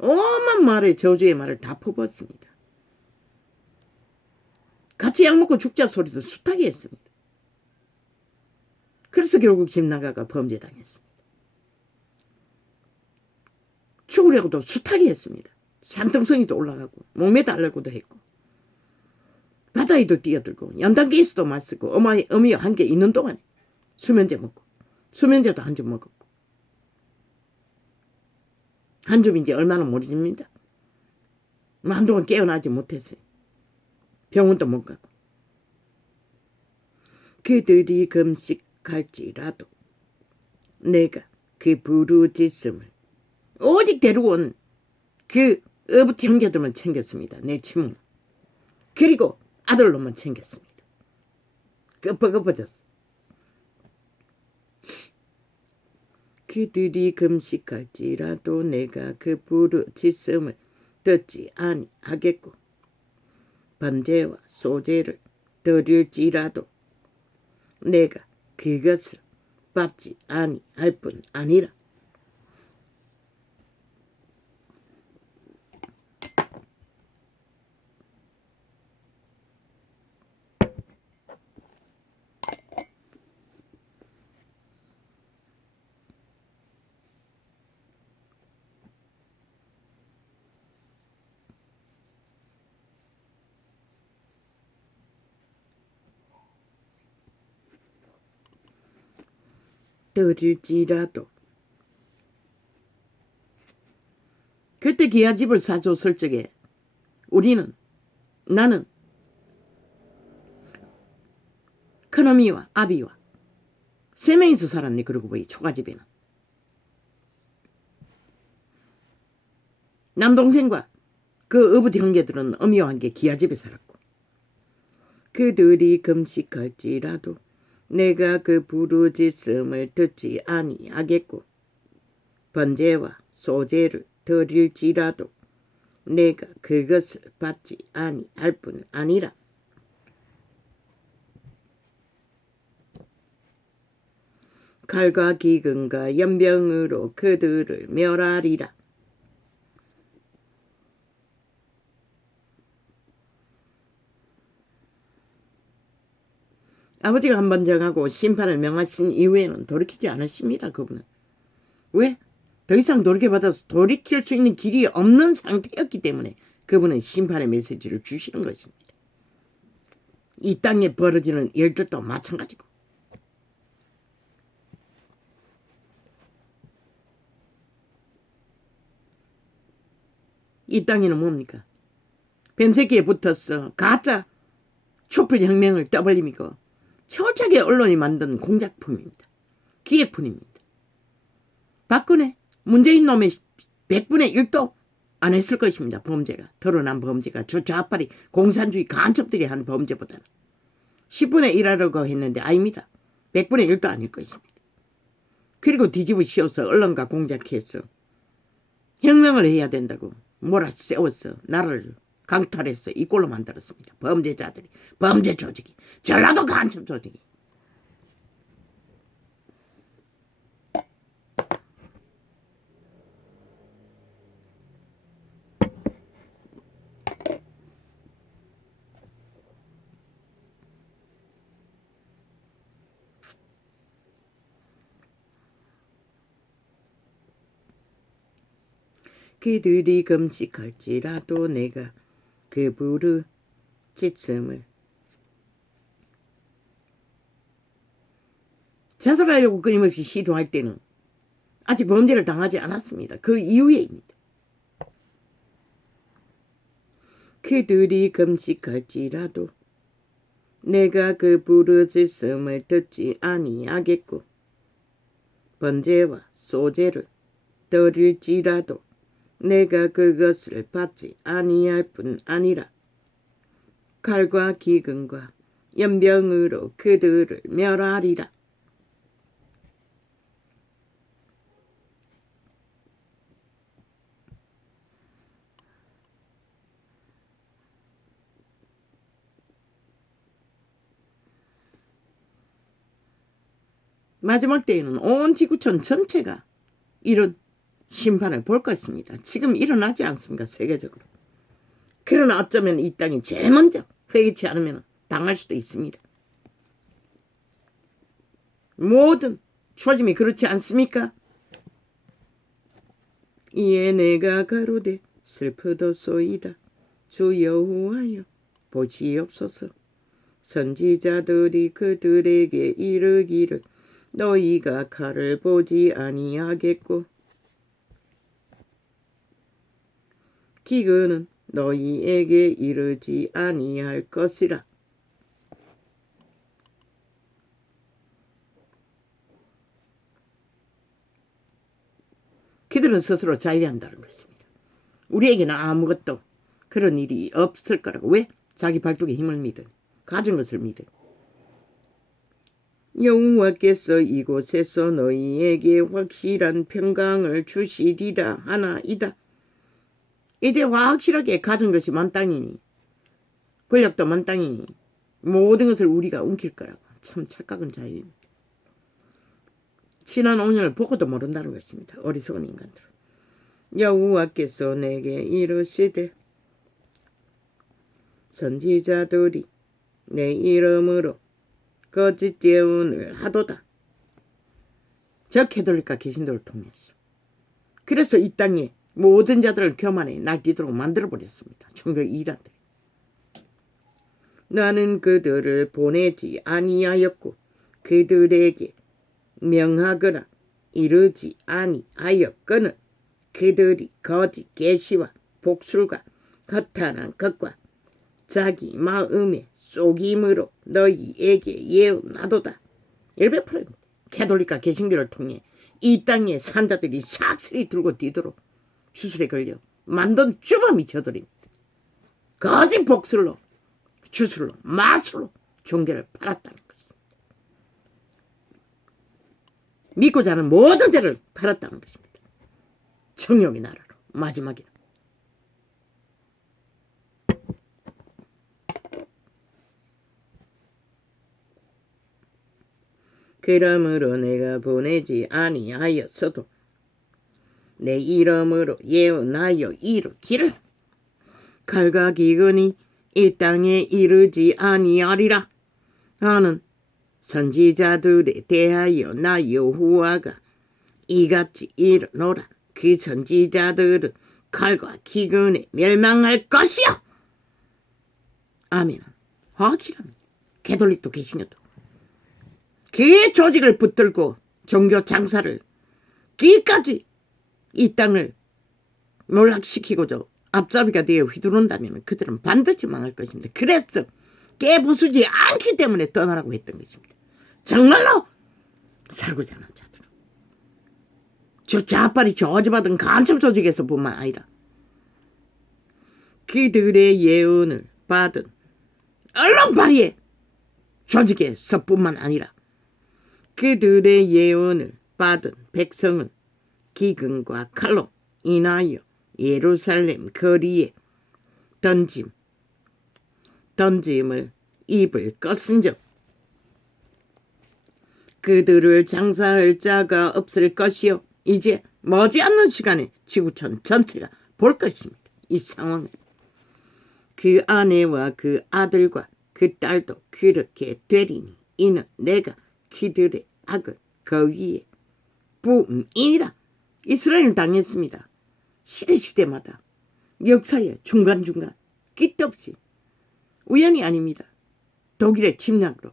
오만 말의 저주의 말을 다 퍼부었습니다. 같이 약 먹고 죽자 소리도 숱하게 했습니다. 그래서 결국 집 나가가 범죄당했습니다. 죽으려고도 숱하게 했습니다. 산등성이도 올라가고 몸에 달라고도 했고 바다에도 뛰어들고 연단가에서도 맞쓰고 어미와 함께 있는 동안에 수면제 먹고 수면제도 한 줌 먹었고 한 줌인지 얼마나 모릅니다. 한동안 깨어나지 못했어요. 병원도 못 가고. 그들이 금식할지라도 내가 그 부르짖음을 오직 데리고 온 그 어부티 형제들만 챙겼습니다. 내 친구. 그리고 아들로만 챙겼습니다. 끄퍼끄퍼졌어. 그들이 금식할지라도 내가 그 부르짖음을 듣지 아니하겠고 번제와 소제를 드릴지라도 내가 그것을 받지 아니할 뿐 아니라 드릴지라도 그때 기아집을 사줬을 적에 나는 큰어미와 아비와 3명이서 살았네. 그러고 보니 초가집에는 남동생과 그 어부디 형제들은 어미와 함께 기아집에 살았고 그들이 금식할지라도 내가 그 부르짖음을 듣지 아니하겠고 번제와 소제를 드릴지라도 내가 그것을 받지 아니할 뿐 아니라 칼과 기근과 연병으로 그들을 멸하리라. 아버지가 한번 정하고 심판을 명하신 이후에는 돌이키지 않으십니다. 그분은. 왜? 더 이상 돌이켜받아서 돌이킬 수 있는 길이 없는 상태였기 때문에 그분은 심판의 메시지를 주시는 것입니다. 이 땅에 벌어지는 일들도 마찬가지고. 이 땅에는 뭡니까? 뱀새끼에 붙어서 가짜 촛불혁명을 떠벌림이고 철저하게 언론이 만든 공작품입니다. 기획품입니다. 박근혜, 문재인 놈의 100분의 1도 안 했을 것입니다. 범죄가. 드러난 범죄가 저 좌파리 공산주의 간첩들이 한 범죄보다는 10분의 1 하려고 했는데 아닙니다. 100분의 1도 아닐 것입니다. 그리고 뒤집어 씌워서 언론과 공작해서 혁명을 해야 된다고 몰아세워서 나라를 강탈해서 이 꼴로 만들었습니다. 범죄자들이, 범죄 조직이, 전라도 간첩 조직이. 그들이 금식할지라도 내가 그 부르짖음을 자살하려고 끊임없이 시도할 때는 아직 범죄를 당하지 않았습니다. 그 이후에입니다. 그들이 금식할지라도 내가 그 부르짖음을 듣지 아니하겠고 번제와 소제를 드릴지라도 내가 그것을 받지 아니할 뿐 아니라 칼과 기근과 연병으로 그들을 멸하리라. 마지막 때에는 온 지구촌 전체가 이런 심판을 볼 것입니다. 지금 일어나지 않습니까? 세계적으로. 그러나 어쩌면 이 땅이 제일 먼저 회개치 않으면 당할 수도 있습니다. 모든 추어짐이 그렇지 않습니까? 이에 내가 가로되 슬프도소이다. 주 여호와여 보시옵소서. 선지자들이 그들에게 이르기를 너희가 칼을 보지 아니하겠고 기근은 너희에게 이르지 아니할 것이라. 그들은 스스로 자유한다는 것입니다. 우리에게는 아무것도 그런 일이 없을 거라고. 왜? 자기 발톱에 힘을 믿은, 가진 것을 믿은. 여호와께서 이곳에서 너희에게 확실한 평강을 주시리라 하나이다. 이제 확실하게 가진 것이 만땅이니 권력도 만땅이니 모든 것을 우리가 움킬 거라고. 참 착각은 자유입니다. 지난 5년을 보고도 모른다는 것입니다. 어리석은 인간들. 여호와께서 내게 이르시되 선지자들이 내 이름으로 거짓 예언을 하도다. 저 캐톨릭과 개신도를 통해서. 그래서 이 땅에 모든 자들을 교만에 날뛰도록 만들어버렸습니다. 종교 이단들. 나는 그들을 보내지 아니하였고 그들에게 명하거나 이르지 아니하였거늘 그들이 거짓 계시와 복술과 허탄한 것과 자기 마음의 속임으로 너희에게 예언하도다. 100%입니다. 캐톨릭과 개신교를 통해 이 땅에 산자들이 싹쓸이 들고 뛰도록 수술에 걸려 만든 주범이 저들입니다. 거짓 복술로 주술로 마술로 종교를 팔았다는 것입니다. 믿고자 하는 모든 죄를 팔았다는 것입니다. 정욕의 나라로 마지막에는. 그러므로 내가 보내지 아니하였어도 내 이름으로 예언하여 이루기를 칼과 기근이 이 땅에 이르지 아니하리라 하는 선지자들에 대하여 나 여호와가 이같이 이르노라. 그 선지자들은 칼과 기근에 멸망할 것이요. 아멘. 확실합니다. 개돌릭도 개신교도 그 조직을 붙들고 종교 장사를 끝까지 이 땅을 몰락시키고자 앞잡이가 되어 휘두른다면 그들은 반드시 망할 것입니다. 그래서 깨부수지 않기 때문에 떠나라고 했던 것입니다. 정말로 살고자 하는 자들은 저 좌빨이 저주받은 간첩 조직에서 뿐만 아니라 그들의 예언을 받은 언론파리의 조직에서 뿐만 아니라 그들의 예언을 받은 백성은 기근과 칼로 인하여 예루살렘 거리에 던짐을 입을 껐은즉 그들을 장사할 자가 없을 것이요. 이제 머지않는 시간에 지구촌 전체가 볼 것입니다. 이 상황을. 그 아내와 그 아들과 그 딸도 그렇게 되리니 이는 내가 그들의 악을 그 위에 부음이니라. 이스라엘은 당했습니다. 시대마다 역사의 중간중간 끝없이 우연이 아닙니다. 독일의 침략으로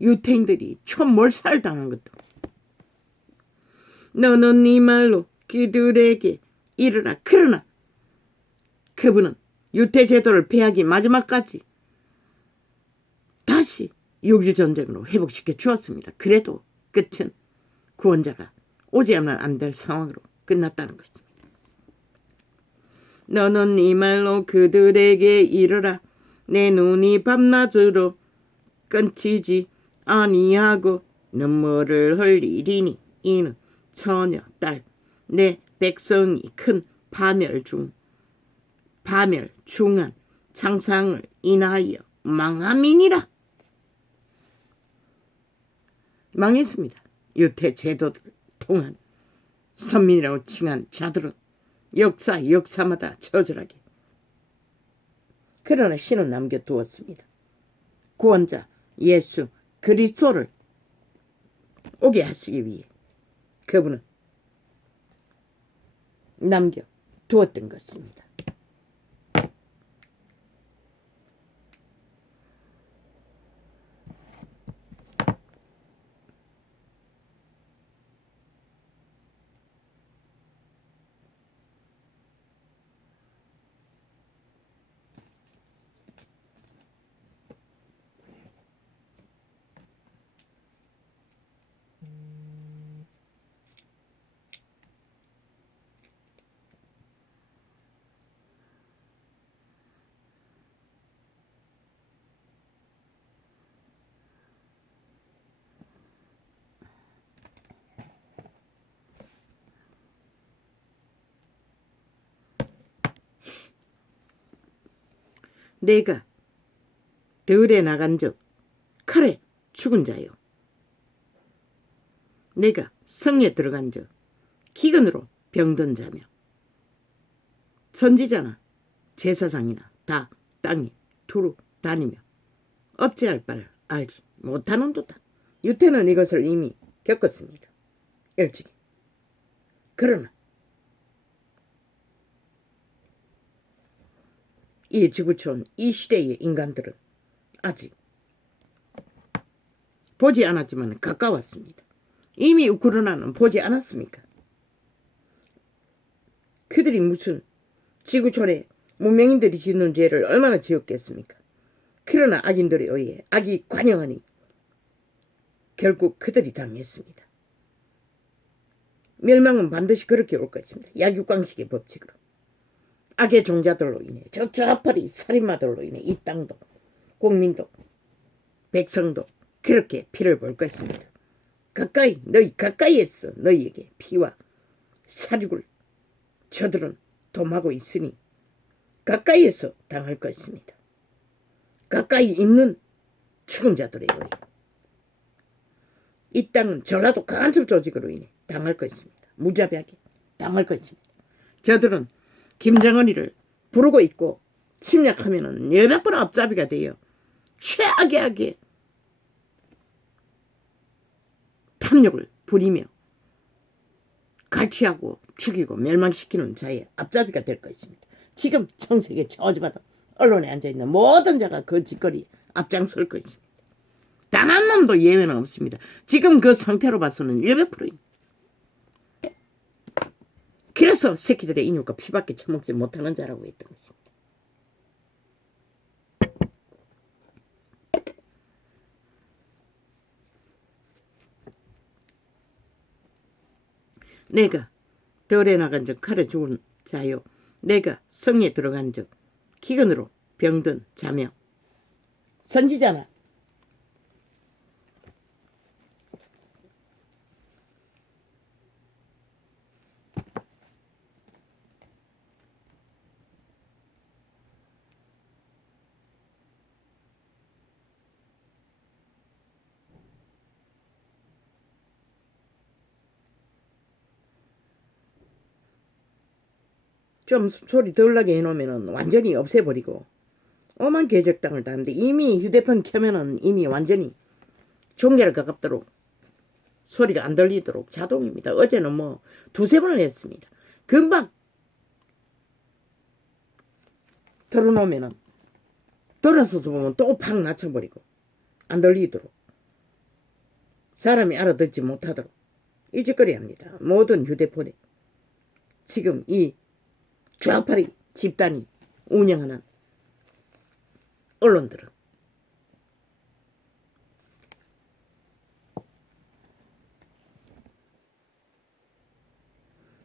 유태인들이 총몰살을 당한 것도 너는 네 말로 그들에게 이르라. 그러나 그분은 유태 제도를 폐하기 마지막까지 다시 6.1 전쟁으로 회복시켜 주었습니다. 그래도 끝은 구원자가 오지 않으면 안 될 상황으로 끝났다는 것입니다. 너는 이 말로 그들에게 이르라. 내 눈이 밤낮으로 끊치지 아니하고 눈물을 흘리리니 이는 처녀 딸 내 백성이 큰 파멸 중한 창상을 인하여 망함이니라. 망했습니다. 유태 제도를 통한 선민이라고 칭한 자들은 역사마다 처절하게. 그러나 신은 남겨두었습니다. 구원자 예수 그리스도를 오게 하시기 위해 그분은 남겨두었던 것입니다. 내가 들에 나간 적 칼에 죽은 자요. 내가 성에 들어간 적 기근으로 병든 자며 선지자나 제사장이나 다 땅에 두루 다니며 어찌할 바를 알지 못하는도다. 유태는 이것을 이미 겪었습니다. 일찍이. 그러나 이 지구촌 이 시대의 인간들은 아직 보지 않았지만 가까웠습니다. 이미 우크라이나는 보지 않았습니까? 그들이 무슨 지구촌에 문명인들이 짓는 죄를 얼마나 지었겠습니까? 그러나 악인들에 의해 악이 관영하니 결국 그들이 당했습니다. 멸망은 반드시 그렇게 올 것입니다. 약육강식의 법칙으로. 악의 종자들로 인해 저 좌파리 살인마들로 인해 이 땅도 국민도 백성도 그렇게 피를 볼 것입니다. 너희 가까이에서 너희에게 피와 사륙을 저들은 dom하고 있으니 가까이에서 당할 것입니다. 가까이 있는 추금자들에 의해 이 땅은 전라도 간첩 조직으로 인해 당할 것입니다. 무자비하게 당할 것입니다. 저들은 김정은이를 부르고 있고 침략하면은 여러 번 앞잡이가 되어 최악의 탐욕을 부리며 갈취하고 죽이고 멸망시키는 자의 앞잡이가 될 것입니다. 지금 전 세계 저지받은 언론에 앉아있는 모든 자가 그 짓거리에 앞장설 것입니다. 단 한 놈도 예외는 없습니다. 지금 그 상태로 봐서는 100%입니다. 그래서 새끼들의 인육과 피밖에 처먹지 못하는 자라고 했던 것입니다. 내가 덜에 나간 적 칼에 죽은 자요. 내가 성에 들어간 적 기근으로 병든 자며 선지자나 좀 소리 덜 나게 해놓으면 완전히 없애버리고 엄한 개적당을 다는데 이미 휴대폰 켜면은 이미 완전히 종결 가깝도록 소리가 안 들리도록 자동입니다. 어제는 뭐 두세 번을 했습니다. 금방 들어놓으면은 돌아서서 보면 또 팍 낮춰버리고 안 들리도록 사람이 알아듣지 못하도록 이 짓거리 합니다. 모든 휴대폰에 지금 이 좌파리 집단이 운영하는 언론들은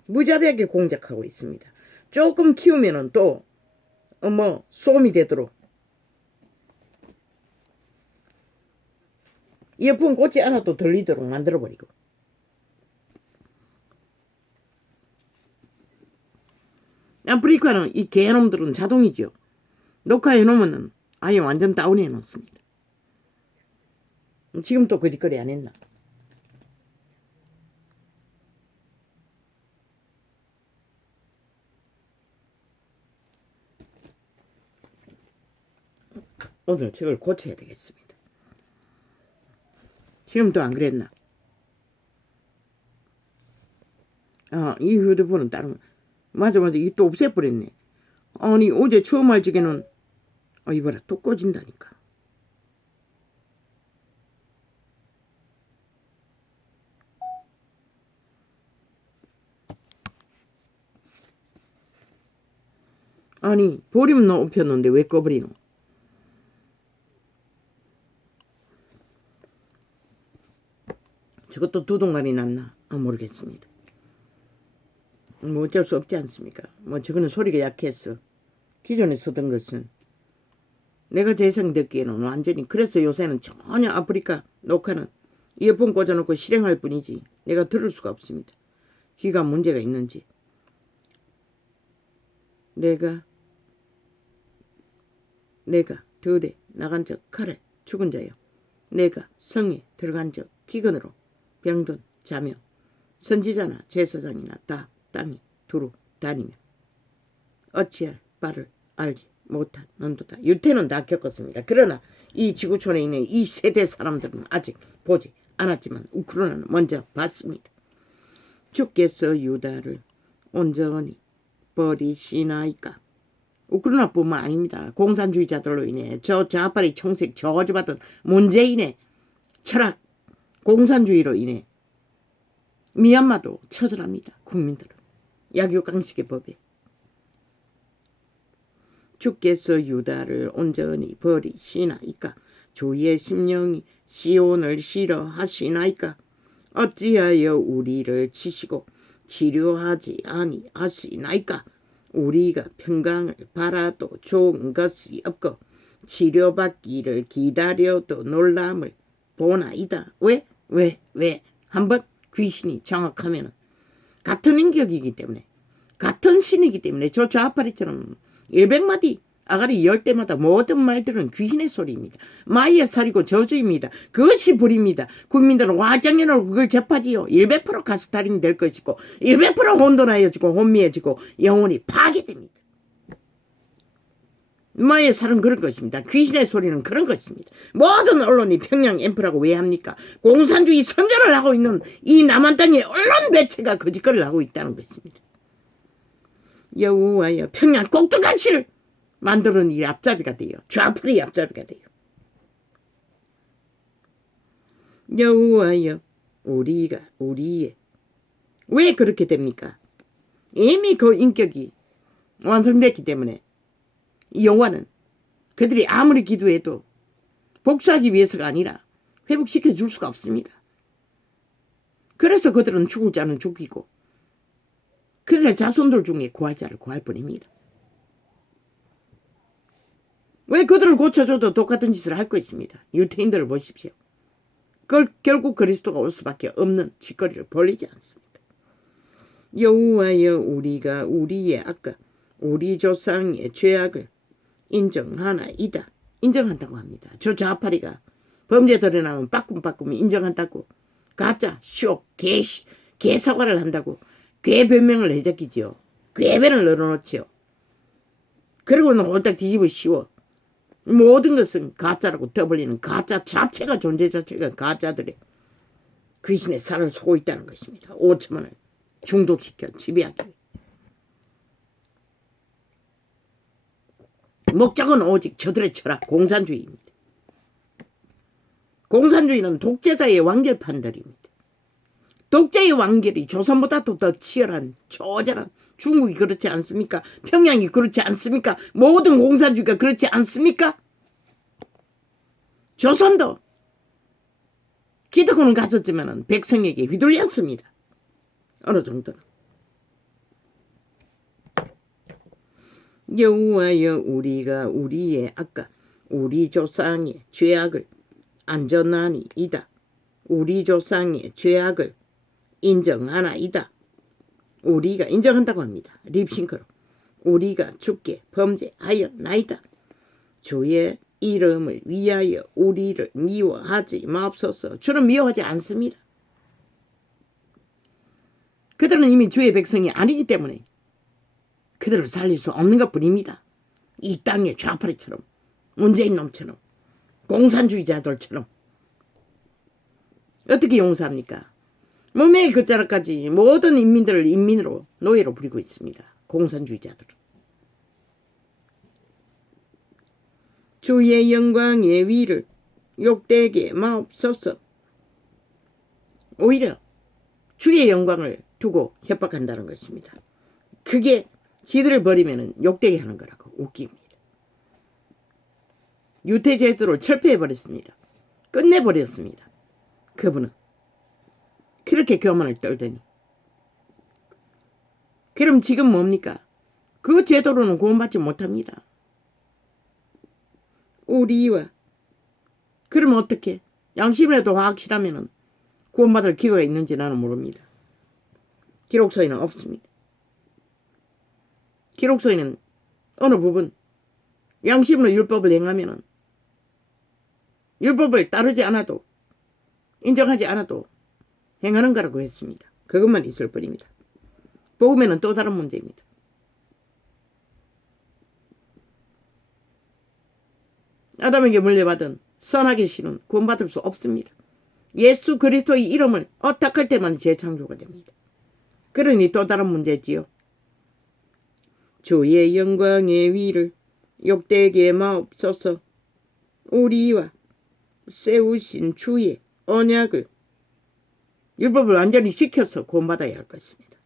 무자비하게 공작하고 있습니다. 조금 키우면은 또 소음이 되도록 이어폰 꽂지 않아도 들리도록 만들어버리고 아프리카는 이 개놈들은 자동이죠. 녹화해놓으면 아예 완전 다운해 놓습니다. 지금 또 그 짓거리 안 했나? 오늘 책을 고쳐야 되겠습니다. 지금도 안 그랬나? 이 휴대폰은 다른 맞아 이 또 없애버렸네. 아니 어제 처음 알지게는 이봐라 또 꺼진다니까. 아니 볼륨 높였는데 왜 꺼버리노? 저것도 두동간이 났나? 모르겠습니다. 뭐 어쩔 수 없지 않습니까? 뭐 저거는 소리가 약했어. 기존에 쓰던 것은 내가 재생 듣기에는 완전히 그래서 요새는 전혀 아프리카 녹화는 이어폰 꽂아놓고 실행할 뿐이지 내가 들을 수가 없습니다. 귀가 문제가 있는지. 내가 덜에 나간 적 칼에 죽은 자요. 내가 성에 들어간 적 기근으로 병든 자며 선지자나 제사장이나 다 땅이 두루 다니며 어찌할 바를 알지 못한 넌도다. 유태는 다 겪었습니다. 그러나 이 지구촌에 있는 이 세대 사람들은 아직 보지 않았지만 우크라이나는 먼저 봤습니다. 주께서 유다를 온전히 버리시나이까. 우크라이나뿐만 아닙니다. 공산주의자들로 인해 저 좌파리 청색 저주받은 문재인의 철학 공산주의로 인해 미얀마도 처절합니다. 국민들은 약육강식의 법에 주께서 유다를 온전히 버리시나이까. 주의 심령이 시온을 싫어하시나이까. 어찌하여 우리를 치시고 치료하지 아니하시나이까. 우리가 평강을 바라도 좋은 것이 없고 치료받기를 기다려도 놀람을 보나이다. 왜? 한번 귀신이 정확하면 같은 인격이기 때문에 같은 신이기 때문에 저 좌파리처럼 100마디 아가리 10대마다 모든 말들은 귀신의 소리입니다. 마이의 살이고 저주입니다. 그것이 불입니다. 국민들은 화장년으로 그걸 접하지요. 100% 가스타린이 될 것이고 100% 혼돈하여지고 혼미해지고 영혼이 파괴됩니다. 마의 살은 그런 것입니다. 귀신의 소리는 그런 것입니다. 모든 언론이 평양 앰프라고 왜 합니까? 공산주의 선전을 하고 있는 이 남한 땅의 언론 매체가 거짓거리를 하고 있다는 것입니다. 여호와여 평양 꼭두가치를 만드는 이 앞잡이가 돼요. 좌풀이 앞잡이가 돼요. 여호와여 우리의 왜 그렇게 됩니까? 이미 그 인격이 완성됐기 때문에 이 영화는 그들이 아무리 기도해도 복수하기 위해서가 아니라 회복시켜 줄 수가 없습니다. 그래서 그들은 죽을 자는 죽이고 그들의 자손들 중에 구할 자를 구할 뿐입니다. 왜 그들을 고쳐줘도 똑같은 짓을 할 것입니다. 유태인들을 보십시오. 결국 그리스도가 올 수밖에 없는 짓거리를 벌리지 않습니다. 여호와여 우리가 우리의 악과 우리 조상의 죄악을 인정하나이다. 인정한다고 합니다. 저 좌파리가 범죄 드러나면 빠꿈빠꿈 인정한다고 가짜 쇼 개사과를 한다고 괴 변명을 해적이지요. 괴변을 늘어놓지요. 그리고는 홀딱 뒤집어 씌워 모든 것은 가짜라고 떠벌리는 가짜 자체가 존재 자체가 가짜들의 귀신의 살을 쏘고 있다는 것입니다. 5천만을 중독시켜 지배하기 위해. 목적은 오직 저들의 철학 공산주의입니다. 공산주의는 독재자의 완결 판결입니다. 독재의 완결이 조선보다도 더 치열한 처절한 중국이 그렇지 않습니까? 평양이 그렇지 않습니까? 모든 공산주의가 그렇지 않습니까? 조선도 기득권은 가졌지만 백성에게 휘둘렸습니다. 어느 정도는. 여호와여 우리가 우리의 악과 우리 조상의 죄악을 안전하니이다. 우리 조상의 죄악을 인정하나이다. 우리가 인정한다고 합니다. 립싱크로. 우리가 주께 범죄하였나이다. 주의 이름을 위하여 우리를 미워하지 마옵소서. 주는 미워하지 않습니다. 그들은 이미 주의 백성이 아니기 때문에 그들을 살릴 수 없는 것뿐입니다. 이 땅의 좌파리처럼 문재인 놈처럼 공산주의자들처럼 어떻게 용서합니까? 몸의 끝자락까지 모든 인민들을 인민으로 노예로 부리고 있습니다. 공산주의자들은. 주의 영광의 위를 욕되게 마옵소서. 오히려 주의 영광을 두고 협박한다는 것입니다. 그게 지들을 버리면 욕되게 하는 거라고 웃깁니다. 유태제도를 철폐해버렸습니다. 끝내버렸습니다. 그분은 그렇게 교만을 떨더니. 그럼 지금 뭡니까? 그 제도로는 구원받지 못합니다. 우리와 그럼 어떻게? 양심이라도 확실하면 구원받을 기회가 있는지 나는 모릅니다. 기록서에는 없습니다. 기록서에는 어느 부분 양심으로 율법을 행하면 율법을 따르지 않아도 인정하지 않아도 행하는 거라고 했습니다. 그것만 있을 뿐입니다. 복음에는 또 다른 문제입니다. 아담에게 물려받은 선하게 신은 구원받을 수 없습니다. 예수 그리스도의 이름을 어탁할 때만 재창조가 됩니다. 그러니 또 다른 문제지요. 주의 영광의 위를 욕되게 마옵소서. 우리와 세우신 주의 언약을 율법을 완전히 지켜서 구원받아야 할 것입니다.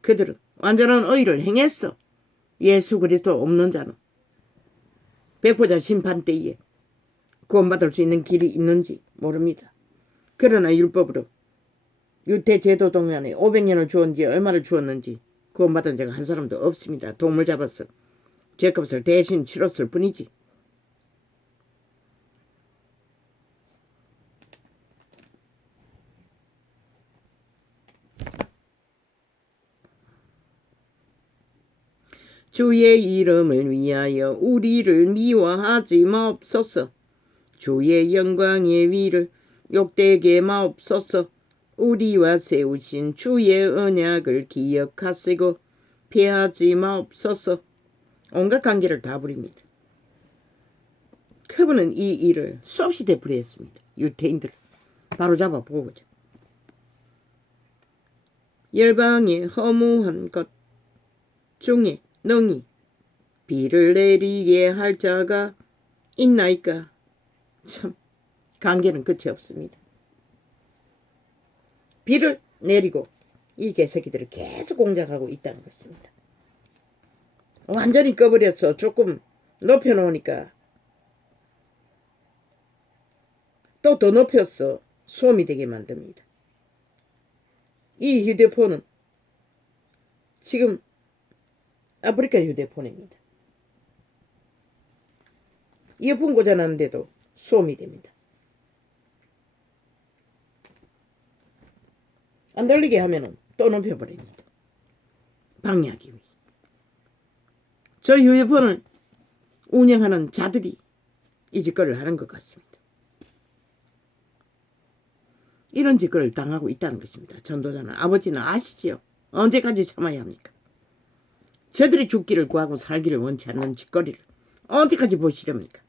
그들은 완전한 의를 행했어. 예수 그리스도 없는 자는 백보자 심판 때에 구원받을 수 있는 길이 있는지 모릅니다. 그러나 율법으로 유태제도 동안에 500년을 주었는지 얼마를 주었는지 구원받은 자가 한 사람도 없습니다. 동물 잡아서 죄값을 대신 치렀을 뿐이지. 주의 이름을 위하여 우리를 미워하지 마옵소서. 주의 영광의 위를 욕되게 마옵소서. 우리와 세우신 주의 언약을 기억하시고 피하지 마옵소서. 온갖 관계를 다 부립니다. 그분은 이 일을 수없이 되풀이했습니다. 유태인들 바로잡아 보고자. 열방의 허무한 것 중에 능히 비를 내리게 할 자가 있나이까. 참 관계는 끝이 없습니다. 비를 내리고 이 개새끼들을 계속 공작하고 있다는 것입니다. 완전히 꺼버렸어. 조금 높여놓으니까 또 더 높였어. 소음이 되게 만듭니다. 이 휴대폰은 지금 아프리카 휴대폰입니다. 이어폰 고장났는데도 소음이 됩니다. 안 들리게 하면은 또 높여버립니다. 방해하기 위해. 저 휴대폰을 운영하는 자들이 이 짓거리를 하는 것 같습니다. 이런 짓거리를 당하고 있다는 것입니다. 전도자는 아버지는 아시지요? 언제까지 참아야 합니까? 저들이 죽기를 구하고 살기를 원치 않는 짓거리를 언제까지 보시렵니까?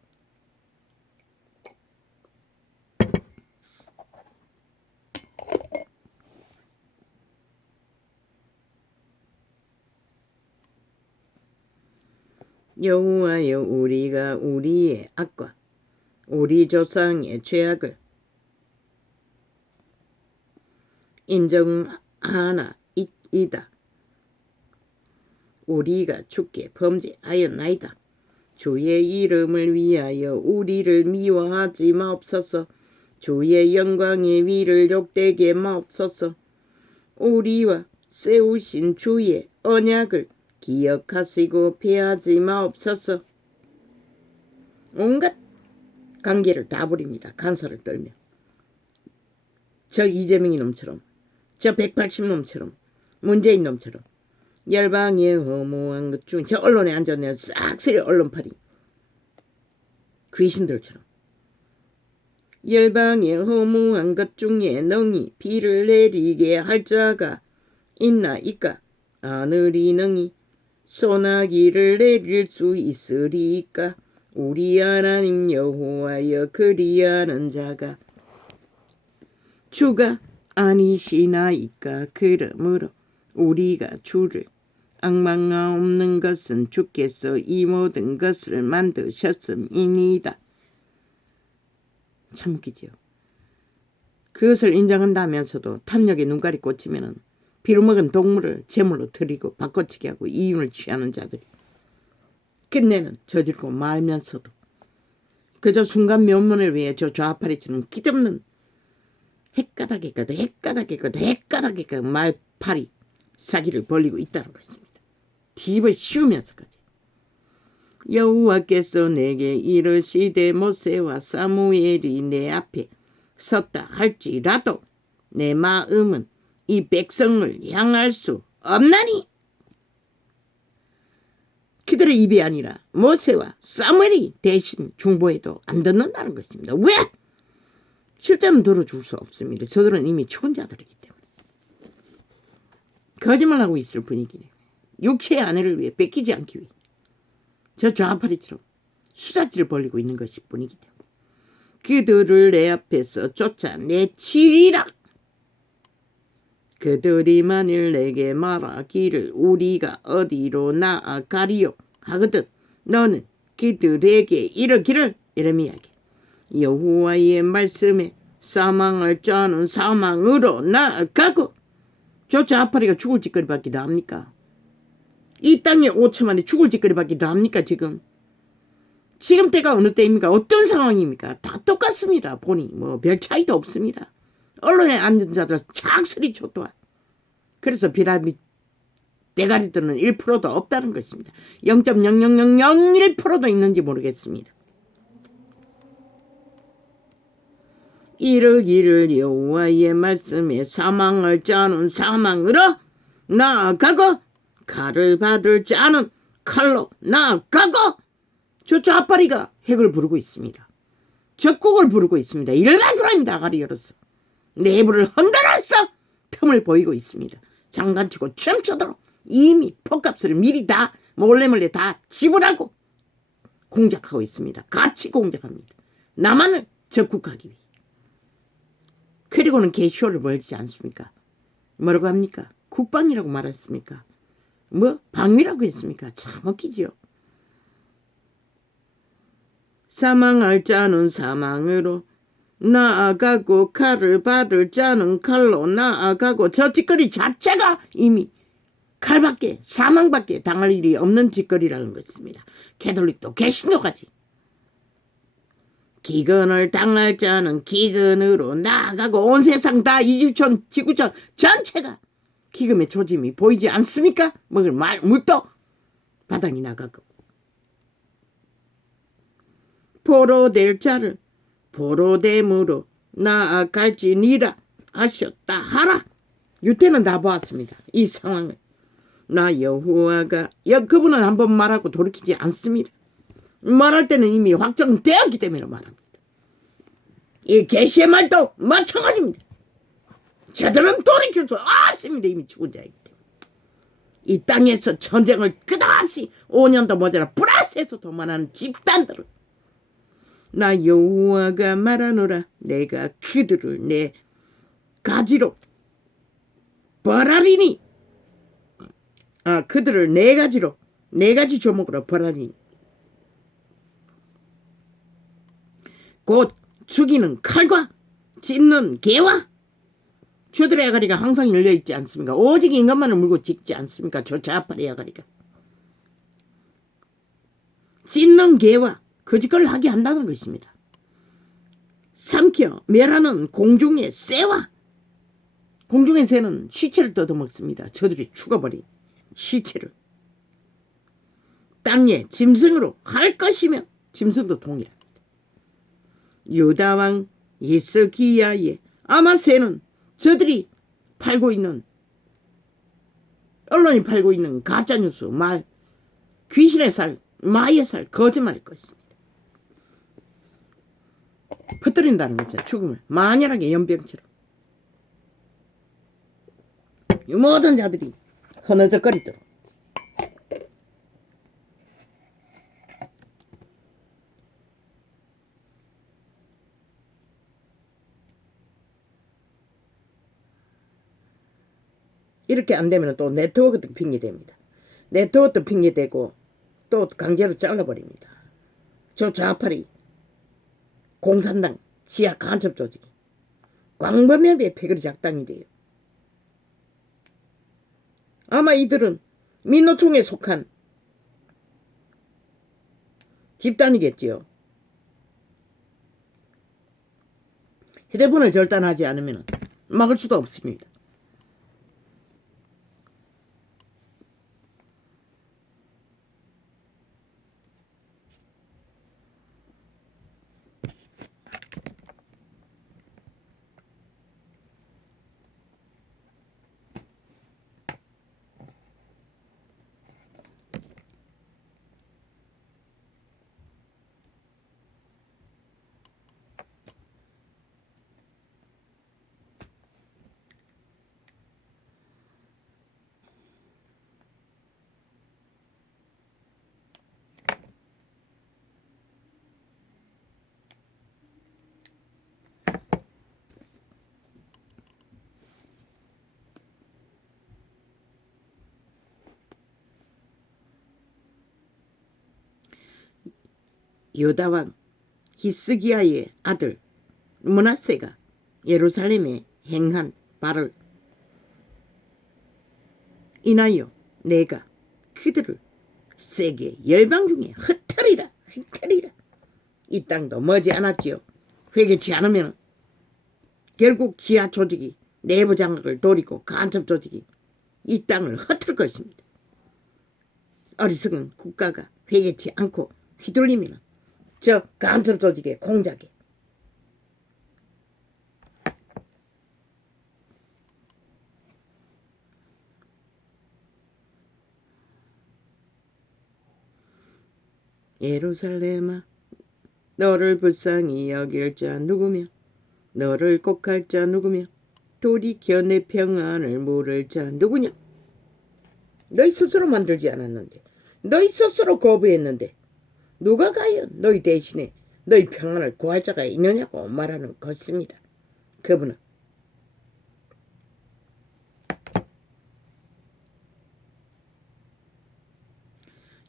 여호와여, 우리가 우리의 악과 우리 조상의 죄악을 인정하나이다. 우리가 주께 범죄하였나이다. 주의 이름을 위하여 우리를 미워하지 마옵소서. 주의 영광의 위를 욕되게 마옵소서. 우리와 세우신 주의 언약을 기억하시고 피하지 마옵소서. 온갖 관계를 다 부립니다. 간사를 떨며. 저 이재명이 놈처럼, 저 180놈처럼, 문재인 놈처럼 열방의 허무한 것 중에 저 언론에 앉았네요. 싹쓸이 언론팔이 귀신들처럼. 열방의 허무한 것 중에 능히 비를 내리게 할 자가 있나이까. 하늘이 능히 소나기를 내릴 수 있으리까. 우리 하나님 여호와여, 그리하는 자가 주가 아니시나이까. 그러므로 우리가 주를 앙망하옵는 것은 주께서 이 모든 것을 만드셨음이니이다. 참 웃기죠. 그것을 인정한다면서도 탐욕에 눈깔이 꽂히면은 비루먹은 동물을 제물로 드리고 바꿔치기 하고 이윤을 취하는 자들이 끝내는 저질고 말면서도 그저 순간 면문을 위해 저 좌파리처럼 끼없는 헷가닥 말파리 사기를 벌리고 있다는 것입니다. 딥을 씌우면서까지. 여호와께서 내게 이르시되 모세와 사무엘이 내 앞에 섰다 할지라도 내 마음은 이 백성을 향할 수 없나니. 그들의 입이 아니라 모세와 사무엘이 대신 중보해도 안 듣는다는 것입니다. 왜? 실제는 들어줄 수 없습니다. 저들은 이미 초혼자들이기 때문에. 거짓말하고 있을 뿐이기네. 육체의 아내를 위해 뺏기지 않기 위해 저 좌파리처럼 수작질을 벌리고 있는 것일 뿐이기 때문에 그들을 내 앞에서 쫓아내치리라. 그들이 만일 내게 말하기를 우리가 어디로 나아가리요 하거든 너는 그들에게 이르기를 이르미야게 여호와의 말씀에 사망할 자는 사망으로 나아가고. 저 좌파리가 죽을 짓거리 받기도 합니까? 이 땅에 5천만이 죽을 짓거리 받기도 합니까? 지금 때가 어느 때입니까? 어떤 상황입니까? 다 똑같습니다. 보니 뭐 별 차이도 없습니다. 언론에 앉은 자들 착스리 초토화. 그래서 비라미 대가리들은 1%도 없다는 것입니다. 0.00001%도 있는지 모르겠습니다. 이르기를 여호와의 말씀에 사망할 자는 사망으로 나아가고 칼을 받을 자는 칼로 나가고 저 좌파리가 핵을 부르고 있습니다. 적국을 부르고 있습니다. 일간그라입니다. 아가리 열어서 내부를 흔들어서 틈을 보이고 있습니다. 장난치고 춤추도록 이미 폭값을 미리 다 몰래몰래 다 지불하고 공작하고 있습니다. 같이 공작합니다. 남한을 적국하기 위해. 그리고는 개쇼를 벌이지 않습니까? 뭐라고 합니까? 국방이라고 말했습니까? 뭐 방위라고 했습니까? 참 웃기지요. 사망할 자는 사망으로 나아가고 칼을 받을 자는 칼로 나아가고 저 짓거리 자체가 이미 칼밖에 사망밖에 당할 일이 없는 짓거리라는 것입니다. 캐톨릭도 개신교까지. 기근을 당할 자는 기근으로 나아가고 온 세상 다 이주촌 지구촌 전체가 기금의 조짐이 보이지 않습니까? 먹을 물도 바닥이 나가고 포로될 자를 포로됨으로 나아갈지니라 하셨다 하라. 유태는 다 보았습니다. 이 상황을. 나 여호와가 그분은 한번 말하고 돌이키지 않습니다. 말할 때는 이미 확정되었기 때문에 말합니다. 이 계시의 말도 마찬가지입니다. 저들은 돌이킬 수 없습니다. 이미 죽은 자이기 때문에. 이 땅에서 전쟁을 끝없이 5년도 모자라 플러스해서 더 많은 집단들을 나 여호와가 말하노라. 내가 그들을 내 가지로 벌하리니 그들을 네 가지로 네 가지 조목으로 벌하리니 곧 죽이는 칼과 찢는 개와 저들의 아가리가 항상 열려있지 않습니까? 오직 인간만을 물고 짖지 않습니까? 저 좌파리 아가리가 찢는 개와 거짓말을 하게 한다는 것입니다. 삼켜 멸하는 공중의 새와 공중의 새는 시체를 뜯어먹습니다. 저들이 죽어버린 시체를 땅에 짐승으로 할 것이며 짐승도 동일합니다. 유다왕 히스기야의 아마새는 저들이 팔고 있는 언론이 팔고 있는 가짜뉴스 말 귀신의 살 마의 살 거짓말일 것입니다. 퍼뜨린다는 거죠. 죽음을 만연하게 연병처럼 이 모든 자들이 흐느적거리도록 이렇게 안 되면 또 네트워크도 핑계됩니다. 네트워크도 핑계대고 또 강제로 잘라버립니다. 저 좌파리 공산당 지하 간첩 조직이 광범위하게 패거리 작당이 돼요. 아마 이들은 민노총에 속한 집단이겠지요. 휴대폰을 절단하지 않으면 막을 수도 없습니다. 유다왕 히스기야의 아들 므낫세가 예루살렘에 행한 바를 인하여 내가 그들을 세계 열방 중에 흩트리라. 이 땅도 머지않았지요. 회개치 않으면 결국 지하 조직이 내부 장악을 노리고 간첩 조직이 이 땅을 흩을 것입니다. 어리석은 국가가 회개치 않고 휘둘리면 저 간첩 조직의 공작에 예루살렘아 너를 불쌍히 여길 자 누구며 너를 꼭할 자 누구며 돌이켜 내 평안을 물을 자 누구냐. 너희 스스로 만들지 않았는데 너희 스스로 거부했는데 누가 과연 너희 대신에 너희 평안을 구할 자가 있느냐고 말하는 것입니다. 그분은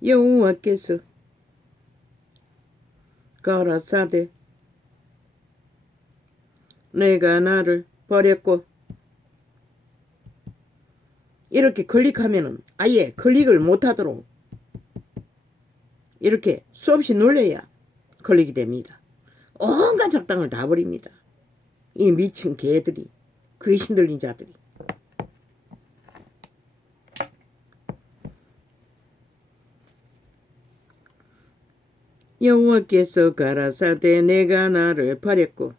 여호와께서 가라사대 내가 나를 버렸고 이렇게 클릭하면은 아예 클릭을 못하도록 이렇게 수없이 눌러야 클릭이 됩니다. 온갖 적당을 다 버립니다. 이 미친 개들이 귀신 들린 자들이. 여호와께서 가라사대 내가 나를 버렸고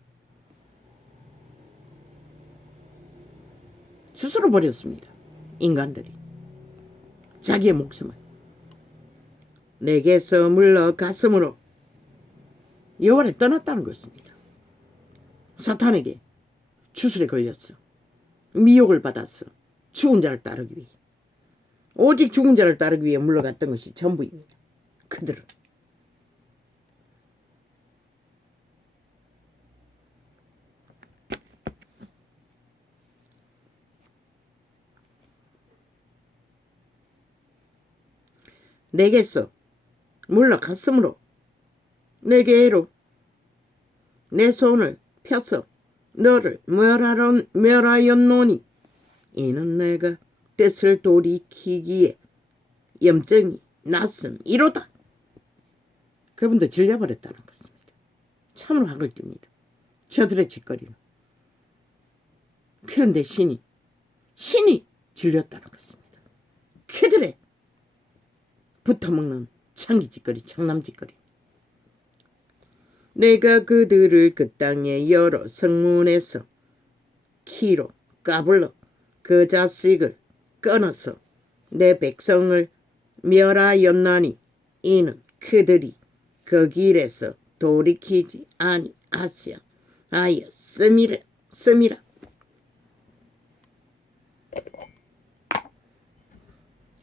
스스로 버렸습니다. 인간들이 자기의 목숨을 내게서 물러갔으므로 여호와를 떠났다는 것입니다. 사탄에게 추술에 걸렸어. 미혹을 받았어. 죽은 자를 따르기 위해. 오직 죽은 자를 따르기 위해 물러갔던 것이 전부입니다. 그들은 내게서 물러갔으므로 내게로 내 손을 펴서 너를 멸하였노니 이는 내가 뜻을 돌이키기에 염증이 났음이로다. 그분도 질려버렸다는 것입니다. 참으로 학을 띱니다. 저들의 짓거리는. 그런데 신이 질렸다는 것입니다. 그들의 붙어먹는 창기짓거리, 청남짓거리. 내가 그들을 그 땅의 여러 성문에서 키로 까불러 그 자식을 끊어서 내 백성을 멸하였나니 이는 그들이 그 길에서 돌이키지 아니하였음이라.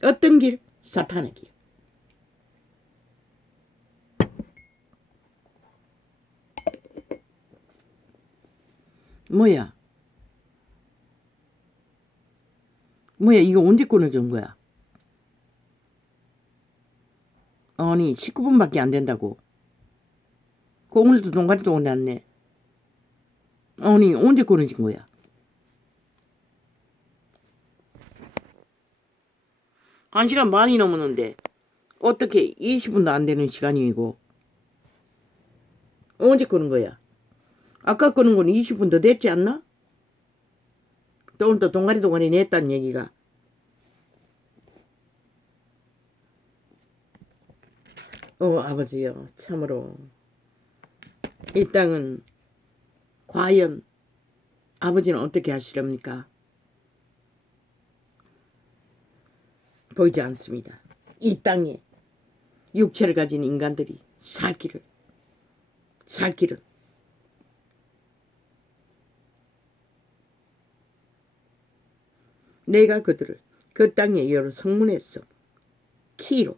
어떤 길? 사탄의 길. 뭐야 이거 언제 끊어준 거야? 아니 19분밖에 안 된다고. 오늘도 동가리도 오났네. 아니 언제 끊어진 거야? 한 시간 많이 넘었는데 어떻게 20분도 안 되는 시간이고 언제 끊은 거야? 아까 끊은 건 20분 더 됐지 않나? 또 오늘 또 동가리 냈다는 얘기가. 아버지요, 참으로 이 땅은 과연 아버지는 어떻게 하시렵니까? 보이지 않습니다. 이 땅에 육체를 가진 인간들이 살 길은 내가 그들을 그 땅의 여러 성문에서 키로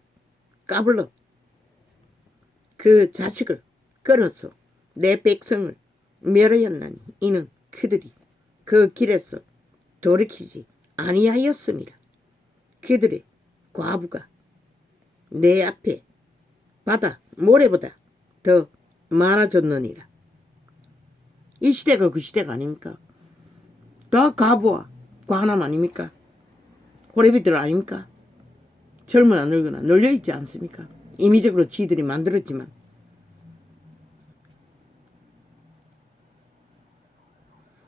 까불러 그 자식을 끌어서 내 백성을 멸하였나니 이는 그들이 그 길에서 돌이키지 아니하였음이라. 그들의 과부가 내 앞에 바다 모래보다 더 많아졌느니라. 이 시대가 그 시대가 아닙니까? 다 과부와 과남 아닙니까? 호래비들 아닙니까? 젊으나 늙으나 널려있지 않습니까? 임의적으로 지들이 만들었지만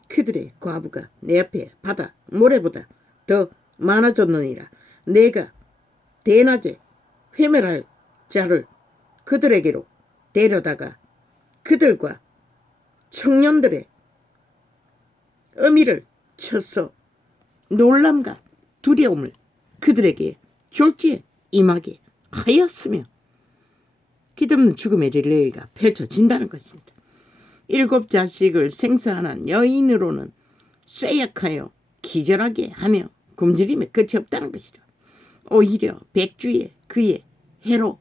그들의 과부가 내 앞에 바다 모래보다 더 많아졌느니라. 내가 대낮에 회멸할 자를 그들에게로 데려다가 그들과 청년들의 어미를 쳐서 놀람과 두려움을 그들에게 졸지에 임하게 하였으며 끝없는 죽음의 릴레이가 펼쳐진다는 것입니다. 7 자식을 생산한 여인으로는 쇠약하여 기절하게 하며 굶주림에 끝이 없다는 것이다. 오히려 백주에 그의 해로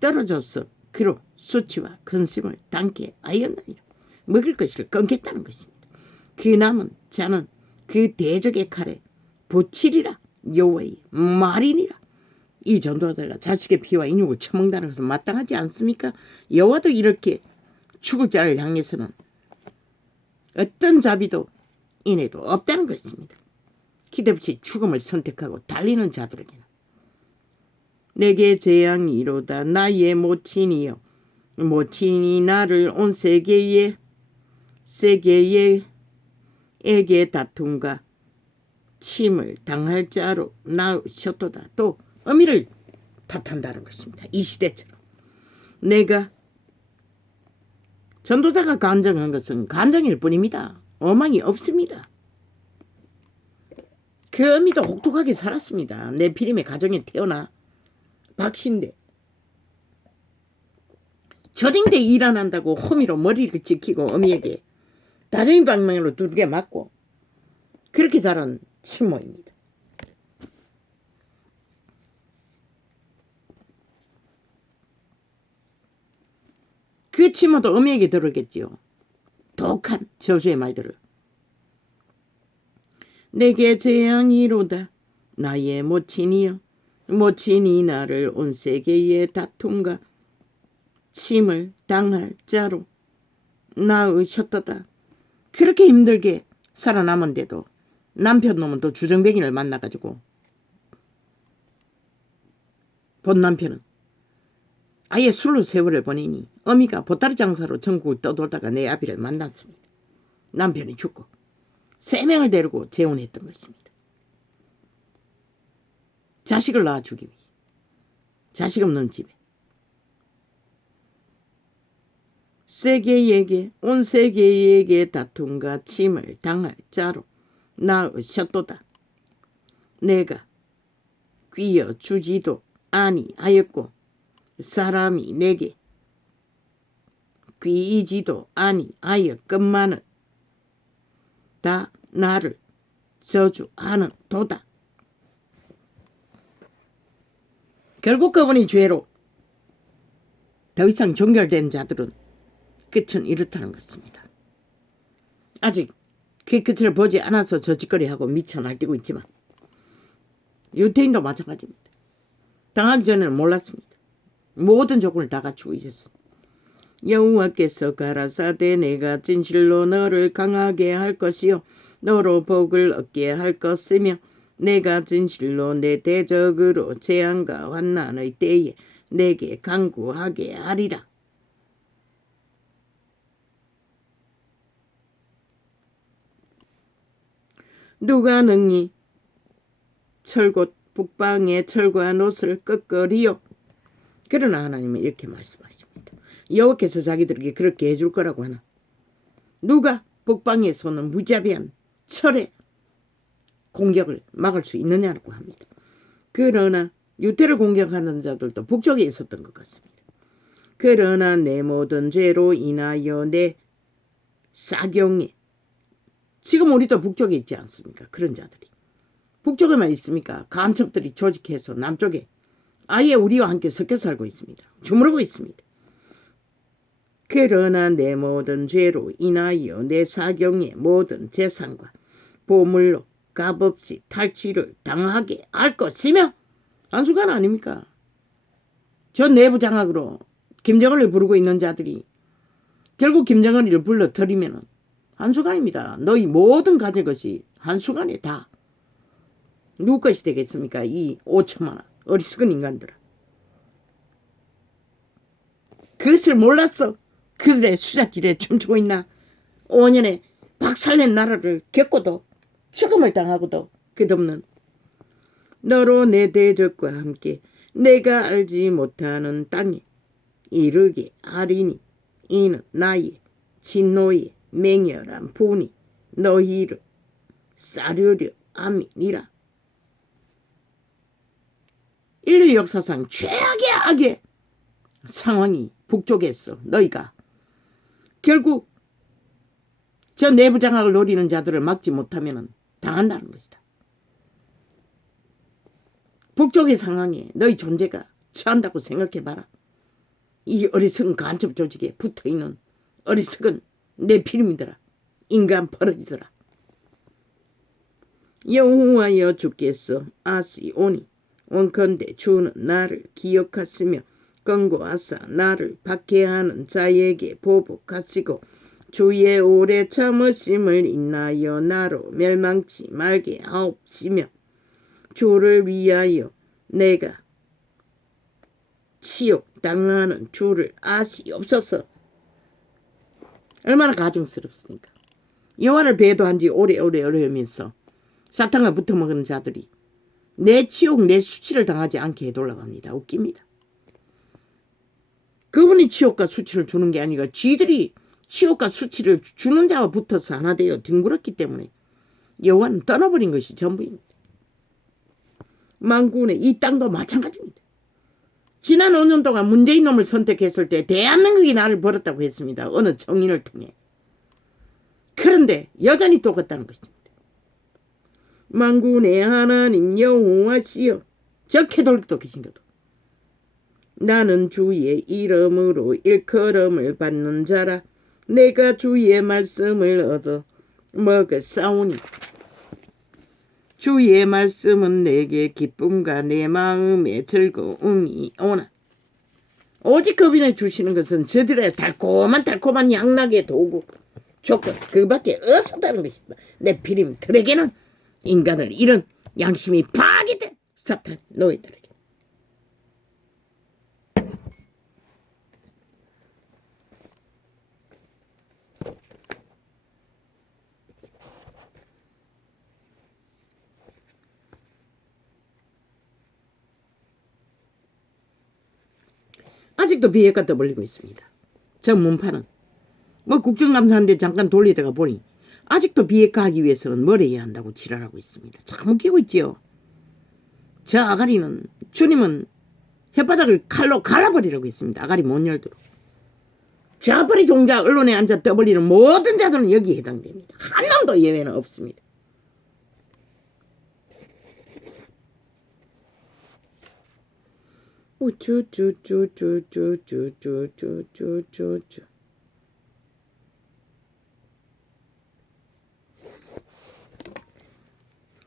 떨어져서 그로 수치와 근심을 당케 하였느니라. 먹을 것을 끊겠다는 것입니다. 그 남은 자는 그 대적의 칼에 붙이리라. 여호와의 말이니라. 이 전도자가 자식의 피와 인육을 처먹는다는 것은 마땅하지 않습니까? 여호와도 이렇게 죽을 자를 향해서는 어떤 자비도 인애도 없다는 것입니다. 기대없이 죽음을 선택하고 달리는 자들에게는 내게 재앙이 이로다. 나의 모친이여, 모친이 나를 온 세계에 에게 다툼과 침을 당할 자로 낳으셨도다. 또 어미를 탓한다는 것입니다. 이 시대처럼 내가 전도자가 간증한 것은 간증일 뿐입니다. 어망이 없습니다. 그 어미도 혹독하게 살았습니다. 내 피림의 가정에 태어나 박씨인데 조딩대 일 안 한다고 호미로 머리를 찍히고 어미에게 다정이 방망이로 두르게 맞고 그렇게 자란 친모입니다. 그 친모도 어미에게 들었겠지요. 독한 저주의 말들을. 내게 재앙이로다. 나의 모친이여, 모친이 나를 온 세계의 다툼과 침을 당할 자로 낳으셨도다. 그렇게 힘들게 살아남은데도 남편 놈은 또 주정뱅이를 만나가지고 본 남편은 아예 술로 세월을 보내니 어미가 보따리 장사로 전국을 떠돌다가 내 아비를 만났습니다. 남편이 죽고 3명을 데리고 재혼했던 것입니다. 자식을 낳아주기 위해. 자식 없는 집에. 온 세계에게 다툼과 침을 당할 자로 낳으셨도다. 내가 귀여주지도 아니하였고 사람이 내게 귀이지도 아니하였건만은 다 나를 저주하는 도다. 결국 그분이 죄로 더 이상 종결된 자들은 끝은 이렇다는 것입니다. 아직 그 끝을 보지 않아서 저짓거리하고 미쳐 날뛰고 있지만 유태인도 마찬가지입니다. 당하기 전에는 몰랐습니다. 모든 조건을 다 갖추고 있었습니다. 여호와께서 가라사대 내가 진실로 너를 강하게 할 것이요 너로 복을 얻게 할 것이며 내가 진실로 내 대적으로 재앙과 환난의 때에 내게 강구하게 하리라. 누가 능히 철곧 북방의 철과 놋을 꺾으리요. 그러나 하나님은 이렇게 말씀하십니다. 여호와께서 자기들에게 그렇게 해줄 거라고 하나 누가 북방에서는 무자비한 철의 공격을 막을 수 있느냐고 합니다. 그러나 유태를 공격하는 자들도 북쪽에 있었던 것 같습니다. 그러나 내 모든 죄로 인하여 내 사경에 지금 우리도 북쪽에 있지 않습니까? 그런 자들이. 북쪽에만 있습니까? 간첩들이 조직해서 남쪽에 아예 우리와 함께 섞여 살고 있습니다. 주무르고 있습니다. 그러나 내 모든 죄로 인하여 내 사경의 모든 재산과 보물로 값없이 탈취를 당하게 할 것이며 한순간 아닙니까? 저 내부 장악으로 김정은을 부르고 있는 자들이 결국 김정은을 불러들이면 한순간입니다. 너희 모든 가질 것이 한순간에 다 누구 것이 되겠습니까? 이 5천만 원 어리석은 인간들아. 그것을 몰랐어. 그들의 수작질에 춤추고 있나? 5년에 박살낸 나라를 겪고도 죽음을 당하고도 끝없는 너로 내 대적과 함께 내가 알지 못하는 땅에 이르게 하리니 이는 나의 진노의 맹렬한 분이 너희를 싸르려 함이니라. 인류 역사상 최악의 악의 상황이 북쪽에서 너희가 결국 저 내부 장악을 노리는 자들을 막지 못하면 당한다는 것이다. 북쪽의 상황에 너희 존재가 처한다고 생각해봐라. 이 어리석은 간첩 조직에 붙어있는 어리석은 내 피름이더라. 인간 버러지더라. 여호와여 주께서 아시오니 원컨대 주는 나를 기억하시며 권고하사 나를 박해하는 자에게 보복하시고 주의 오래 참으심을 인하여 나로 멸망치 말게 하옵시며 주를 위하여 내가 치욕당하는 주를 아시옵소서. 얼마나 가증스럽습니까? 여호와를 배도한 지 오래오래 어려우면서 사탄과 붙어먹는 자들이 내 치욕 내 수치를 당하지 않게 해달라고 합니다. 웃깁니다. 그분이 치욕과 수치를 주는 게 아니라 쥐들이 치욕과 수치를 주는 자와 붙어서 하나 되어 뒹굴었기 때문에 여호와는 떠나버린 것이 전부입니다. 만군의 이 땅도 마찬가지입니다. 지난 5년 동안 문재인 놈을 선택했을 때 대한민국이 나를 버렸다고 했습니다. 어느 정인을 통해. 그런데 여전히 똑같다는 것입니다. 만군의 하나님 여호와시여 저 캐톨릭도 계신겨도 나는 주의 이름으로 일컬음을 받는 자라. 내가 주의 말씀을 얻어 먹었사오니 주의 말씀은 내게 기쁨과 내 마음에 즐거움이 오나. 오직 그분이 주시는 것은 저들의 달콤한 양락의 도구 조건 그밖에 없었다는 것이다. 내 피림들에게는 인간을 잃은 양심이 파괴된 사탄 노예들에게. 아직도 비핵화 떠벌리고 있습니다. 저 문파는 국정감사하는데 잠깐 돌리다가 보니 아직도 비핵화하기 위해서는 뭘 해야 한다고 지랄하고 있습니다. 참 웃기고 있지요. 저 아가리는 주님은 혓바닥을 칼로 갈라버리라고 했습니다. 아가리 못 열도록. 좌파리 종자 언론에 앉아 떠벌리는 모든 자들은 여기에 해당됩니다. 한 놈도 예외는 없습니다. 우쭈쭈쭈쭈쭈쭈쭈쭈쭈.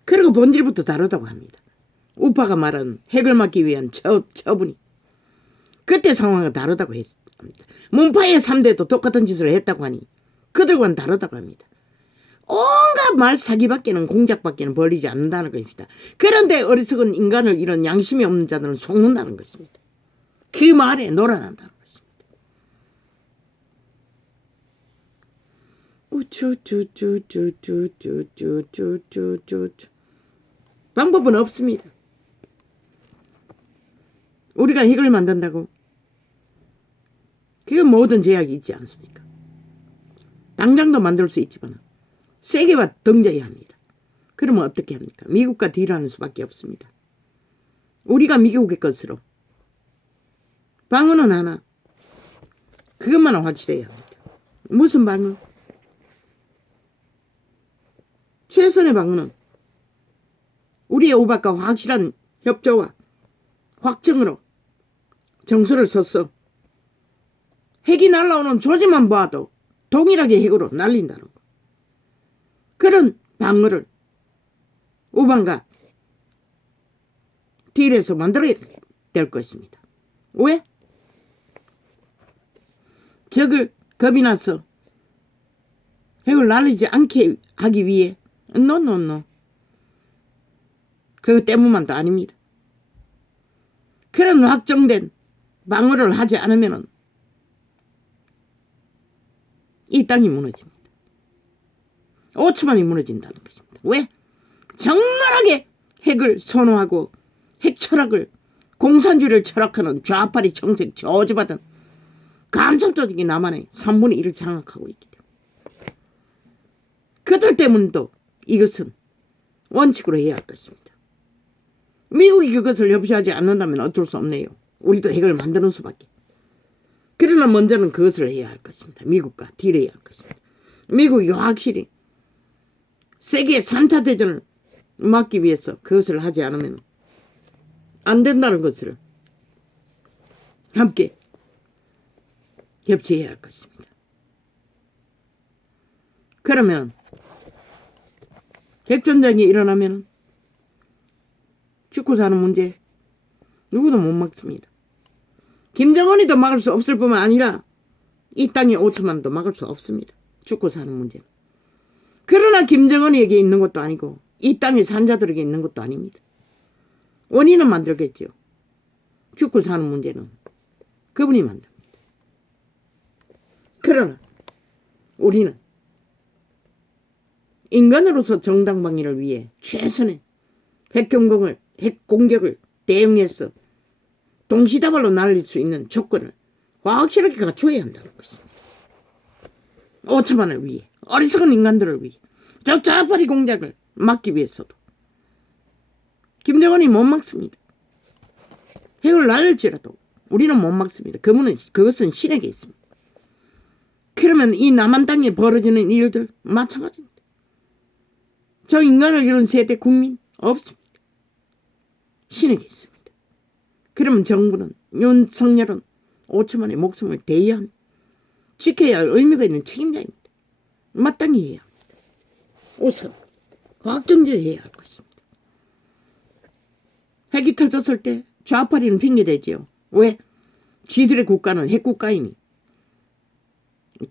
그리고 본질부터 다르다고 합니다. 우파가 말한 핵을 막기 위한 처분이 그때 상황과 다르다고 했습니다. 문파의 3대도 똑같은 짓을 했다고 하니 그들과는 다르다고 합니다. 온갖 말 사기밖에는 공작밖에는 벌리지 않는다는 것입니다. 그런데 어리석은 인간을 잃은 양심이 없는 자들은 속는다는 것입니다. 그 말에 놀아난다는 것입니다. 우쭈쭈쭈쭈쭈쭈쭈쭈쭈. 방법은 없습니다. 우리가 핵을 만든다고 그게 모든 제약이 있지 않습니까? 당장도 만들 수 있지만 세계와 등져야 합니다. 그러면 어떻게 합니까? 미국과 딜하는 수밖에 없습니다. 우리가 미국의 것으로 방어는 하나 그것만은 확실해야 합니다. 무슨 방어? 최선의 방어는 우리의 오박과 확실한 협조와 확정으로 정수를 섰어 핵이 날라오는 조짐만 봐도 동일하게 핵으로 날린다는 거. 그런 방어를 우방과 딜에서 만들어야 될 것입니다. 왜? 적을 겁이 나서 핵을 날리지 않게 하기 위해 노. 그것 때문만도 아닙니다. 그런 확정된 방어를 하지 않으면 이 땅이 무너집니다. 5초만이 무너진다는 것입니다. 왜? 적나라하게 핵을 선호하고 핵 철학을 공산주의를 철학하는 좌파리 청색 저주받은 간첩조직이 남한의 3분의 1을 장악하고 있기 때문에 그들 때문에도 이것은 원칙으로 해야 할 것입니다. 미국이 그것을 협조하지 않는다면 어쩔 수 없네요. 우리도 핵을 만드는 수밖에. 그러나 먼저는 그것을 해야 할 것입니다. 미국과 딜해야 할 것입니다. 미국이 확실히 세계 3차 대전을 막기 위해서 그것을 하지 않으면 안 된다는 것을 함께 협치해야 할 것입니다. 그러면 핵전쟁이 일어나면 죽고 사는 문제 누구도 못 막습니다. 김정은이도 막을 수 없을 뿐만 아니라 이 땅의 5천만도 막을 수 없습니다. 죽고 사는 문제는. 그러나 김정은에게 있는 것도 아니고 이 땅의 산자들에게 있는 것도 아닙니다. 원인은 만들겠죠. 죽고 사는 문제는 그분이 만듭니다. 그러나 우리는 인간으로서 정당방위를 위해 최선의 핵공격을 대응해서 동시다발로 날릴 수 있는 조건을 확실하게 갖춰야 한다는 것입니다. 5천만을 위해, 어리석은 인간들을 위해, 저 좌파리 공작을 막기 위해서도 김정은이 못 막습니다. 핵을 날릴지라도 우리는 못 막습니다. 그것은 신에게 있습니다. 그러면 이 남한 땅에 벌어지는 일들 마찬가지입니다. 저 인간을 이룬 세대 국민 없습니다. 신에게 있습니다. 그러면 정부는 윤석열은 5천만의 목숨을 대야 합니다. 지켜야 할 의미가 있는 책임자입니다. 마땅히 해야 합니다. 우선 과학정제해야 할 것입니다. 핵이 터졌을 때 좌파리는 핑계대지요. 왜? 지들의 국가는 핵국가이니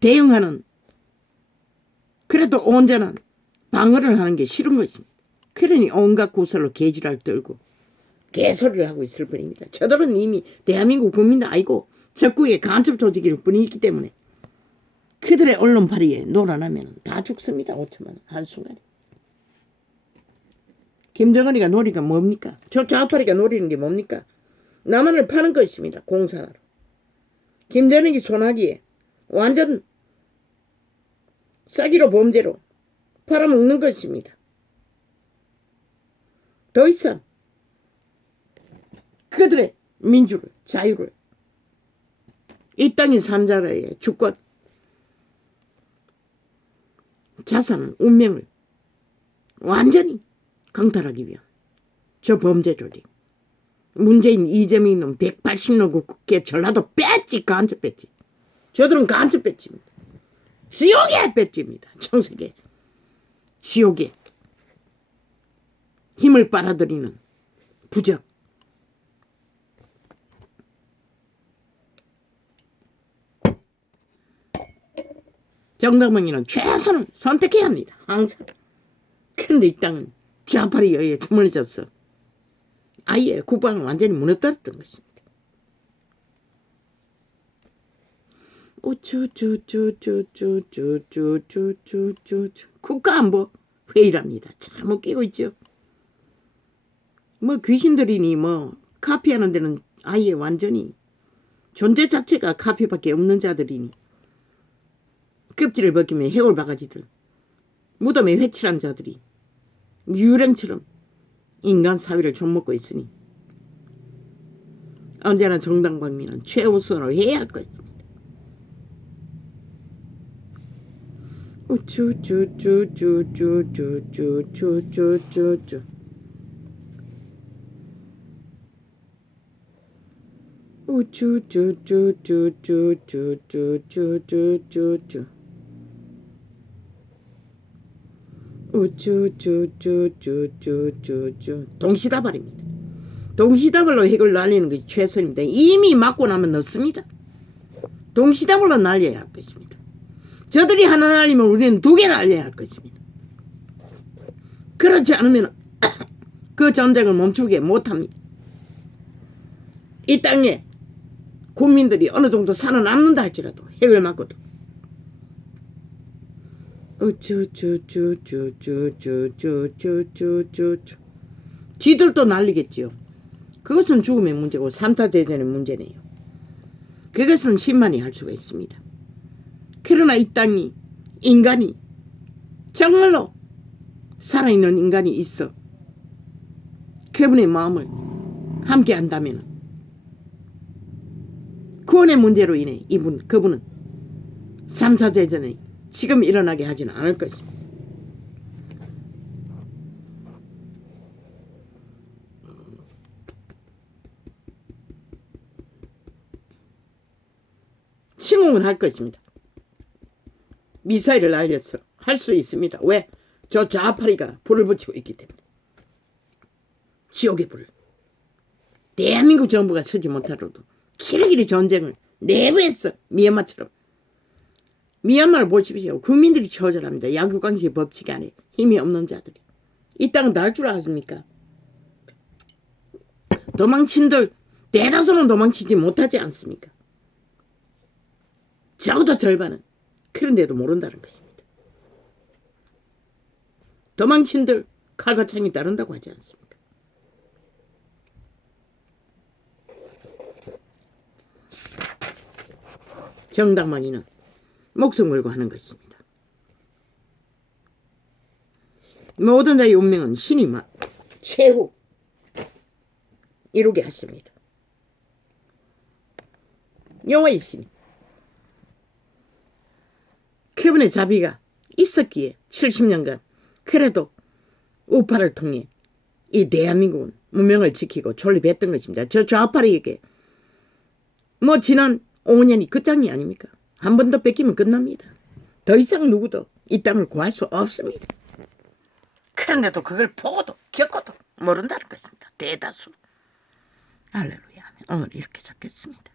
대응하는 그래도 온전한 방어를 하는 게 싫은 것입니다. 그러니 온갖 구설로 개지랄 떨고 개소리를 하고 있을 뿐입니다. 저들은 이미 대한민국 국민도 아니고 적국의 간첩 조직일 뿐이기 때문에 그들의 언론파리에 놀아나면 다 죽습니다. 5천만 원 한순간에. 김정은이가 노리가 뭡니까? 저 좌파리가 노리는 게 뭡니까? 남한을 파는 것입니다. 공산화로. 김정은이 손아귀에 완전 싸기로 범죄로 팔아먹는 것입니다. 더 이상 그들의 민주를, 자유를, 이 땅의 산자라의 주권, 자산, 운명을 완전히 강탈하기 위한 저 범죄 조직. 문재인, 이재명 놈 180년 국회 전라도 뺐지, 간첩 뺐지. 저들은 간첩 뺐지입니다. 지옥의 뺐지입니다. 청색의 지옥의 힘을 빨아들이는 부적. 정당방위는 최선을 선택해야 합니다. 항상. 그런데 이 땅은 좌파리에 의해 주물러져서 아예 국방을 완전히 무너뜨렸던 것입니다. 국가안보 회의랍니다. 참 웃기고 있죠. 뭐 귀신들이니 뭐 카피하는 데는 아예 완전히 존재 자체가 카피밖에 없는 자들이니 껍질을 벗기면 해골 바가지들 무덤에 회칠한 자들이 유령처럼 인간 사회를 좀먹고 있으니 언제나 정당방위는 최우선으로 해야 할 것입니다. 동시다발입니다. 동시다발로 핵을 날리는 것이 최선입니다. 이미 맞고 나면 넣습니다. 동시다발로 날려야 할 것입니다. 저들이 하나 날리면 우리는 2개 날려야 할 것입니다. 그렇지 않으면 그 전쟁을 멈추게 못합니다. 이 땅에 국민들이 어느 정도 살아남는다 할지라도 핵을 맞고도 지들도 날리겠지요. 그것은 죽음의 문제고 3차 대전의 문제네요. 그것은 신만이 할 수가 있습니다. 그러나 이 땅이 인간이 정말로 살아있는 인간이 있어 그분의 마음을 함께 한다면 구원의 문제로 인해 그분은 3, 4대전에 지금 일어나게 하지는 않을 것입니다. 침공은 할 것입니다. 미사일을 날려서 할 수 있습니다. 왜? 저 좌파리가 불을 붙이고 있기 때문에. 지옥의 불을. 대한민국 정부가 서지 못하더라도 길이길이 전쟁을 내부에서 미얀마처럼. 미얀마를 보십시오. 국민들이 처절합니다. 양육강식 법칙 안에 힘이 없는 자들이. 이 땅은 날 줄 아십니까? 도망친들 대다수는 도망치지 못하지 않습니까? 적어도 절반은. 그런데도 모른다는 것입니다. 도망친들 칼과 창이 따른다고 하지 않습니까? 정당만이는 목숨 걸고 하는 것입니다. 모든 자의 운명은 신이 최후 이루게 하십니다. 여호와의 신이 그분의 자비가 있었기에 70년간 그래도 우파를 통해 이 대한민국은 문명을 지키고 존립했던 것입니다. 저 좌파리에게 뭐 지난 5년이 끝장이 아닙니까? 한 번 더 뺏기면 끝납니다. 더 이상 누구도 이 땅을 구할 수 없습니다. 그런데도 그걸 보고도 겪어도 모른다는 것입니다. 대다수. 할렐루야. 오늘 이렇게 적겠습니다.